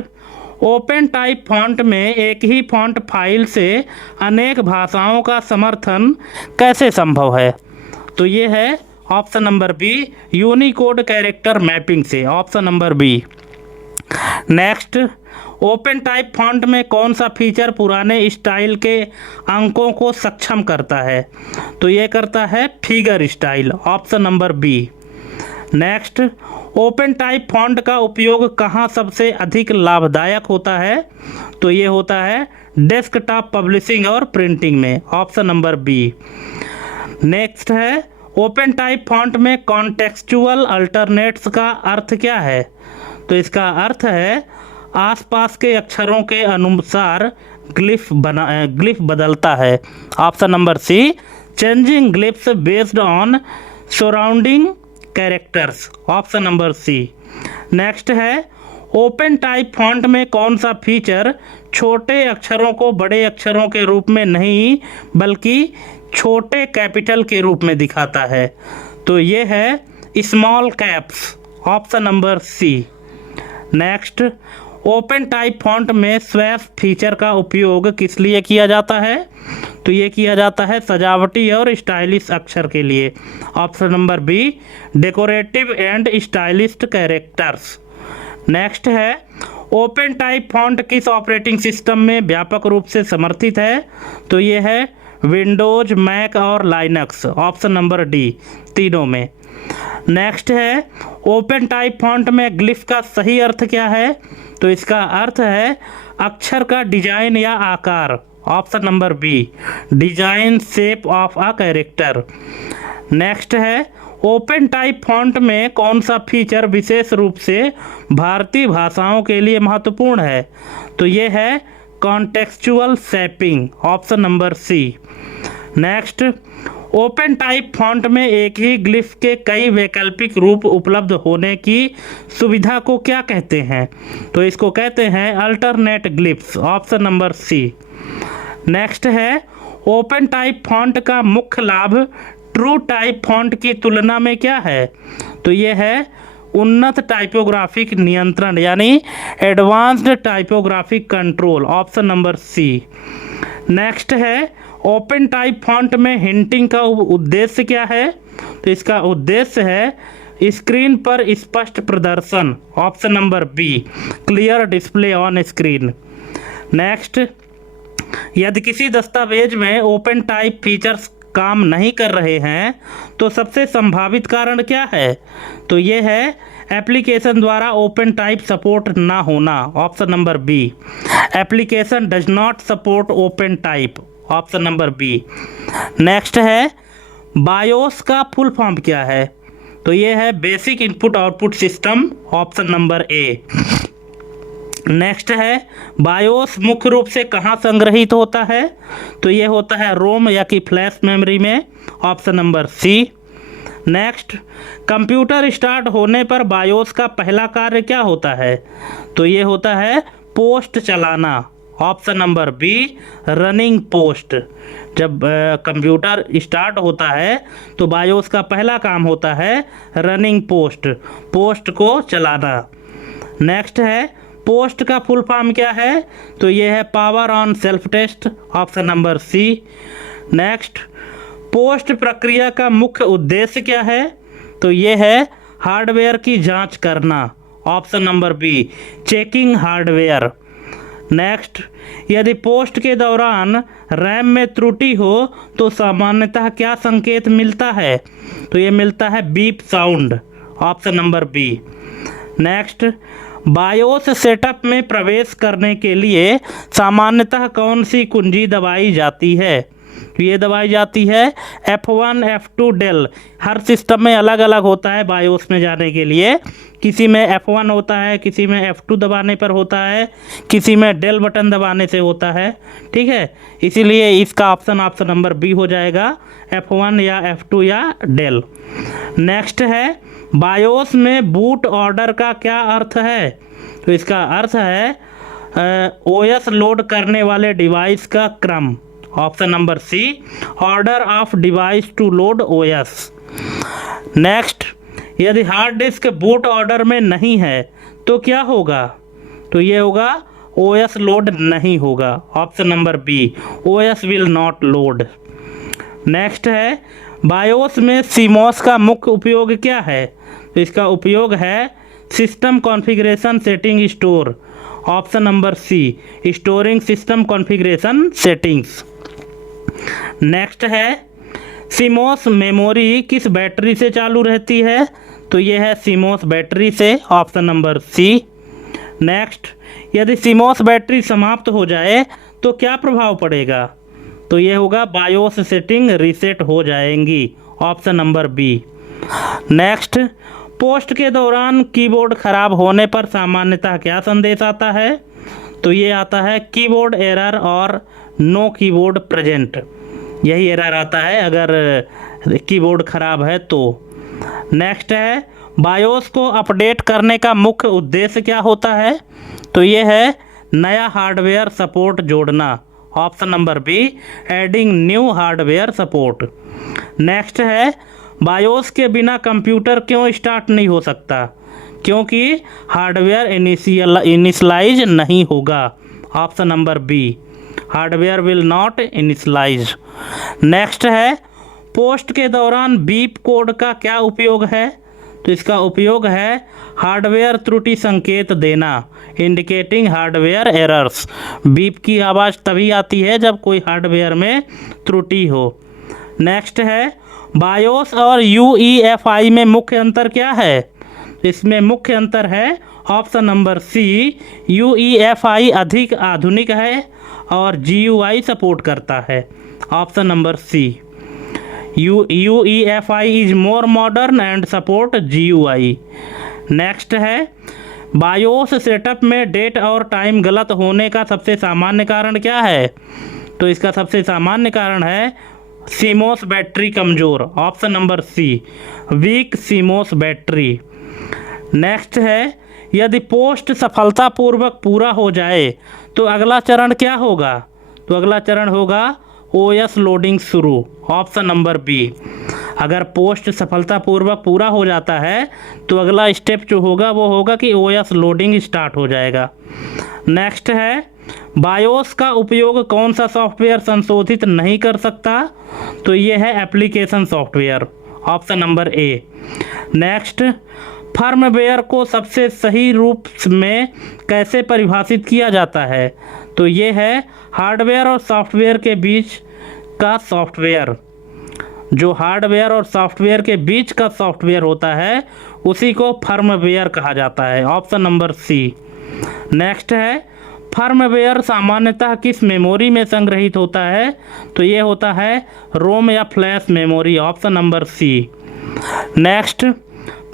open type font में एक ही फॉन्ट फाइल से अनेक भाषाओं का समर्थन कैसे संभव है? तो ये है option number B Unicode character mapping से, option number B. Next, open type font में कौन सा फीचर पुराने स्टाइल के अंकों को सक्षम करता है? तो ये करता है figure style, option number B. Next, open type font का उपयोग कहाँ सबसे अधिक लाभदायक होता है? तो ये होता है डेस्कटॉप पब्लिशिंग और प्रिंटिंग में, ऑप्शन नंबर बी। नेक्स्ट है, ओपन टाइप फॉन्ट में कॉन्टेक्सचुअल अल्टरनेट्स का अर्थ क्या है? तो इसका अर्थ है आसपास के अक्षरों के अनुसार ग्लिफ बदलता है, option number C changing glyphs based on surrounding characters, option number C. Next है, ओपन टाइप फॉन्ट में कौन सा फीचर छोटे अक्षरों को बड़े अक्षरों के रूप में नहीं बल्कि छोटे कैपिटल के रूप में दिखाता है? तो ये है small caps, option number C. Next, open type font में स्वैप फीचर का उपयोग किस लिए किया जाता है? तो ये किया जाता है सजावटी और स्टाइलिश अक्षर के लिए, option number B decorative and stylist characters. Next है, ओपन टाइप फॉन्ट किस ऑपरेटिंग सिस्टम में व्यापक रूप से समर्थित है? तो ये है विंडोज, मैक और लाइनक्स, ऑप्शन नंबर डी तीनों में। नेक्स्ट है, ओपन टाइप फॉन्ट में ग्लिफ का सही अर्थ क्या है? तो इसका अर्थ है अक्षर का डिजाइन या आकार, option number B design shape of a character. Next है, ओपन टाइप फॉन्ट में कौन सा फीचर विशेष रूप से भारतीय भाषाओं के लिए महत्वपूर्ण है? तो ये है contextual shaping, option number C. Next, open type font में एक ही ग्लिफ के कई वैकल्पिक रूप उपलब्ध होने की सुविधा को क्या कहते हैं? तो इसको कहते हैं alternate glyphs, option number C. Next है, ओपन टाइप फॉन्ट का मुख्य लाभ ट्रू टाइप फॉन्ट की तुलना में क्या है? तो ये है उन्नत टाइपोग्राफिक नियंत्रण, यानी advanced typographic control, option number C. Next है, ओपन टाइप फॉन्ट में हिंटिंग का उद्देश्य क्या है? तो इसका उद्देश्य है स्क्रीन पर स्पष्ट प्रदर्शन, option number B clear display on screen. Next, यदि किसी दस्तावेज में ओपन टाइप फीचर्स काम नहीं कर रहे हैं तो सबसे संभावित कारण क्या है? तो ये है एप्लीकेशन द्वारा ओपन टाइप सपोर्ट ना होना, option number B. Application does not support open type, option number B. Next है बायोस का फुल फॉर्म क्या है? तो ये है basic input output system, option number A. Next है बायोस मुख्य रूप से कहाँ संग्रहित होता है? तो ये होता है रोम या कि फ्लैश मेमोरी में, option number C. Next, computer start होने पर बायोस का पहला कार्य क्या होता है? तो ये होता है पोस्ट चलाना, option number B, running post. जब कंप्यूटर स्टार्ट होता है तो बायोस का पहला काम होता है रनिंग पोस्ट, पोस्ट को चलाना। नेक्स्ट है पोस्ट का फुल फॉर्म क्या है? तो ये है power on self test, option number C. Next, post प्रक्रिया का मुख्य उद्देश्य क्या है? तो ये है हार्डवेयर की जांच करना, option number B, checking hardware. Next, यदि पोस्ट के दौरान रैम में त्रुटि हो तो सामान्यतः क्या संकेत मिलता है? तो ये मिलता है beep sound, option number B. Next, BIOS setup में प्रवेश करने के लिए सामान्यतः कौन सी कुंजी दबाई जाती है? ये दबाई जाती है F1 F2 डेल। हर सिस्टम में अलग अलग होता है बायोस में जाने के लिए, किसी में F1 होता है, किसी में F2 दबाने पर होता है, किसी में डेल बटन दबाने से होता है, ठीक है। इसीलिए इसका ऑप्शन नंबर बी हो जाएगा, F1 या F2 या डेल। नेक्स्ट है बायोस में बूट ऑर्डर का क्या अर्थ है? तो इसका अर्थ है ओएस लोड करने वाले डिवाइस का क्रम, option number C, order of device to load OS. Next, यदि हार्ड डिस्क बूट ऑर्डर में नहीं है तो क्या होगा? तो ये होगा ओएस लोड नहीं होगा, option number B, OS will not load. Next है बायोस में सीमॉस का मुख्य उपयोग क्या है? तो इसका उपयोग है system configuration setting store, option number C, storing system configuration settings. Next है सीमॉस मेमोरी किस बैटरी से चालू रहती है? तो ये है सीमॉस बैटरी से, ऑप्शन नंबर सी। नेक्स्ट, यदि सीमॉस बैटरी समाप्त हो जाए तो क्या प्रभाव पड़ेगा? तो ये होगा बायोस सेटिंग रीसेट हो जाएंगी, option number B. Next, post के दौरान कीबोर्ड खराब होने पर सामान्यतः क्या संदेश आता है? तो ये आता है कीबोर्ड एरर और नो कीबोर्ड प्रेजेंट। यही एरर आता है अगर कीबोर्ड खराब है तो। नेक्स्ट है बायोस को अपडेट करने का मुख्य उद्देश्य क्या होता है? तो ये है नया हार्डवेयर सपोर्ट जोड़ना, option number B, adding new hardware support. Next है बायोस के बिना कंप्यूटर क्यों स्टार्ट नहीं हो सकता? क्योंकि हार्डवेयर इनिशियलाइज नहीं होगा, option number B, hardware will not initialize. Next है पोस्ट के दौरान बीप कोड का क्या उपयोग है? तो इसका उपयोग है हार्डवेयर त्रुटि संकेत देना, इंडिकेटिंग हार्डवेयर एरर्स। बीप की आवाज़ तभी आती है जब कोई हार्डवेयर में त्रुटि हो। नेक्स्ट है बायोस और UEFI में मुख्य अंतर क्या है? इसमें मुख्य अंतर है ऑप्शन नंबर सी, UEFI अधिक आधुनिक है और GUI सपोर्ट करता है, option number C. UEFI is more modern and support GUI। Next है बायोस सेटअप में डेट और टाइम गलत होने का सबसे सामान्य कारण क्या है? तो इसका सबसे सामान्य कारण है सीमॉस बैटरी कमज़ोर, option number C, weak CMOS battery. Next है यदि पोस्ट सफलतापूर्वक पूरा हो जाए तो अगला चरण क्या होगा? तो अगला चरण होगा OS लोडिंग शुरू, ऑप्शन नंबर बी। अगर पोस्ट सफलतापूर्वक पूरा हो जाता है तो अगला स्टेप जो होगा वो होगा कि OS लोडिंग स्टार्ट हो जाएगा। नेक्स्ट है बायोस का उपयोग कौन सा सॉफ्टवेयर संशोधित नहीं कर सकता? तो ये है application software, option number A. Next, firmware को सबसे सही रूप में कैसे परिभाषित किया जाता है? तो ये है हार्डवेयर और सॉफ्टवेयर के बीच का सॉफ्टवेयर, जो हार्डवेयर और सॉफ्टवेयर के बीच का सॉफ्टवेयर होता है उसी को फर्मवेयर कहा जाता है। Option number C. नेक्स्ट है, फर्मवेयर सामान्यतः किस मेमोरी में संग्रहित होता है? तो ये होता है रोम या flash memory. Option number C. Next,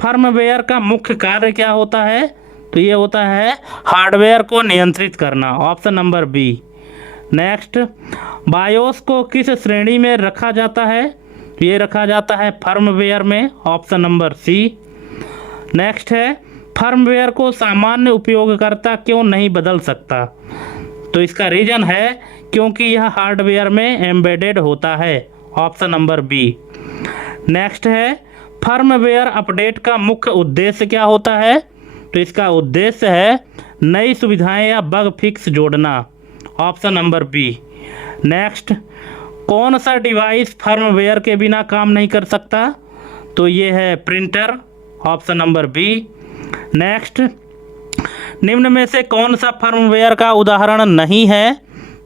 firmware का मुख्य कार्य क्या होता है? तो ये होता है हार्डवेयर को नियंत्रित करना। Option number B. Next, BIOS को किस श्रेणी में रखा जाता है? ये रखा जाता है फर्मवेयर में। Option number C. नेक्स्ट है, फर्मवेयर को सामान्य उपयोगकर्ता क्यों नहीं बदल सकता? तो इसका रीज़न है क्योंकि यह हार्डवेयर में एम्बेडेड होता है। Option number B. नेक्स्ट है, फर्मवेयर अपडेट का मुख्य उद्देश्य क्या होता है? तो इसका उद्देश्य है नई सुविधाएं या बग फिक्स जोड़ना। Option number B. नेक्स्ट, कौन सा डिवाइस फर्मवेयर के बिना काम नहीं कर सकता? तो ये है printer. Option number B. Next, निम्न में से कौन सा फर्मवेयर का उदाहरण नहीं है?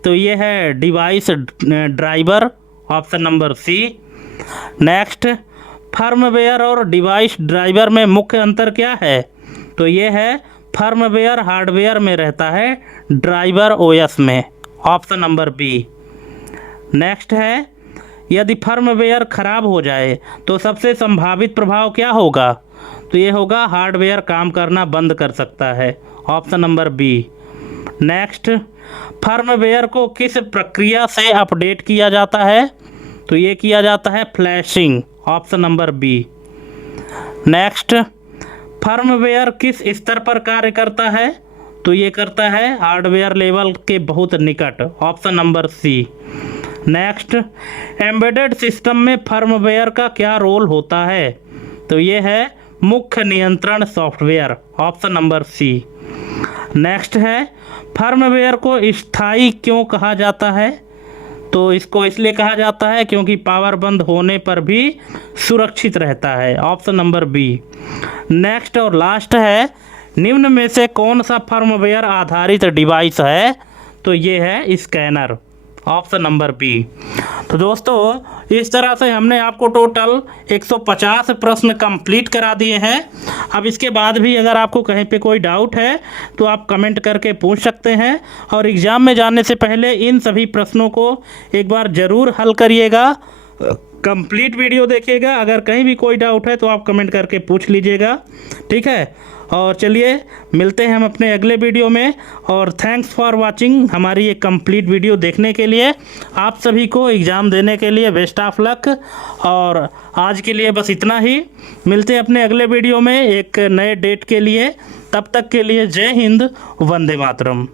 तो ये है device driver. Option number C. Next, firmware और डिवाइस ड्राइवर में मुख्य अंतर क्या है? तो ये है फर्मवेयर हार्डवेयर में रहता है, ड्राइवर ओएस में। Option number B. नेक्स्ट है, यदि फर्मवेयर खराब हो जाए तो सबसे संभावित प्रभाव क्या होगा? तो ये होगा हार्डवेयर काम करना बंद कर सकता है। Option number B. Next, firmware को किस प्रक्रिया से अपडेट किया जाता है? तो ये किया जाता है flashing. Option number B. Next, firmware किस स्तर पर कार्य करता है? तो ये करता है हार्डवेयर लेवल के बहुत निकट। Option number C. Next, embedded system में फर्मवेयर का क्या रोल होता है? तो ये है मुख्य नियंत्रण software. Option number C. Next है, फर्मवेयर को स्थायी क्यों कहा जाता है? तो इसको इसलिए कहा जाता है क्योंकि पावर बंद होने पर भी सुरक्षित रहता है। Option number B. नेक्स्ट और लास्ट है, निम्न में से कौन सा फर्मवेयर आधारित डिवाइस है? तो ये है स्कैनर। Option number B. तो दोस्तों, इस तरह से हमने आपको टोटल 150 प्रश्न कंप्लीट करा दिए हैं। अब इसके बाद भी अगर आपको कहीं पे कोई डाउट है तो आप कमेंट करके पूछ सकते हैं, और एग्ज़ाम में जाने से पहले इन सभी प्रश्नों को एक बार ज़रूर हल करिएगा, कंप्लीट वीडियो देखिएगा। अगर कहीं भी कोई डाउट है तो आप कमेंट करके पूछ लीजिएगा, ठीक है। और चलिए मिलते हैं हम अपने अगले वीडियो में, और थैंक्स फॉर वाचिंग हमारी ये कंप्लीट वीडियो देखने के लिए। आप सभी को एग्ज़ाम देने के लिए बेस्ट ऑफ लक, और आज के लिए बस इतना ही। मिलते हैं अपने अगले वीडियो में एक नए डेट के लिए। तब तक के लिए जय हिंद, वंदे मातरम।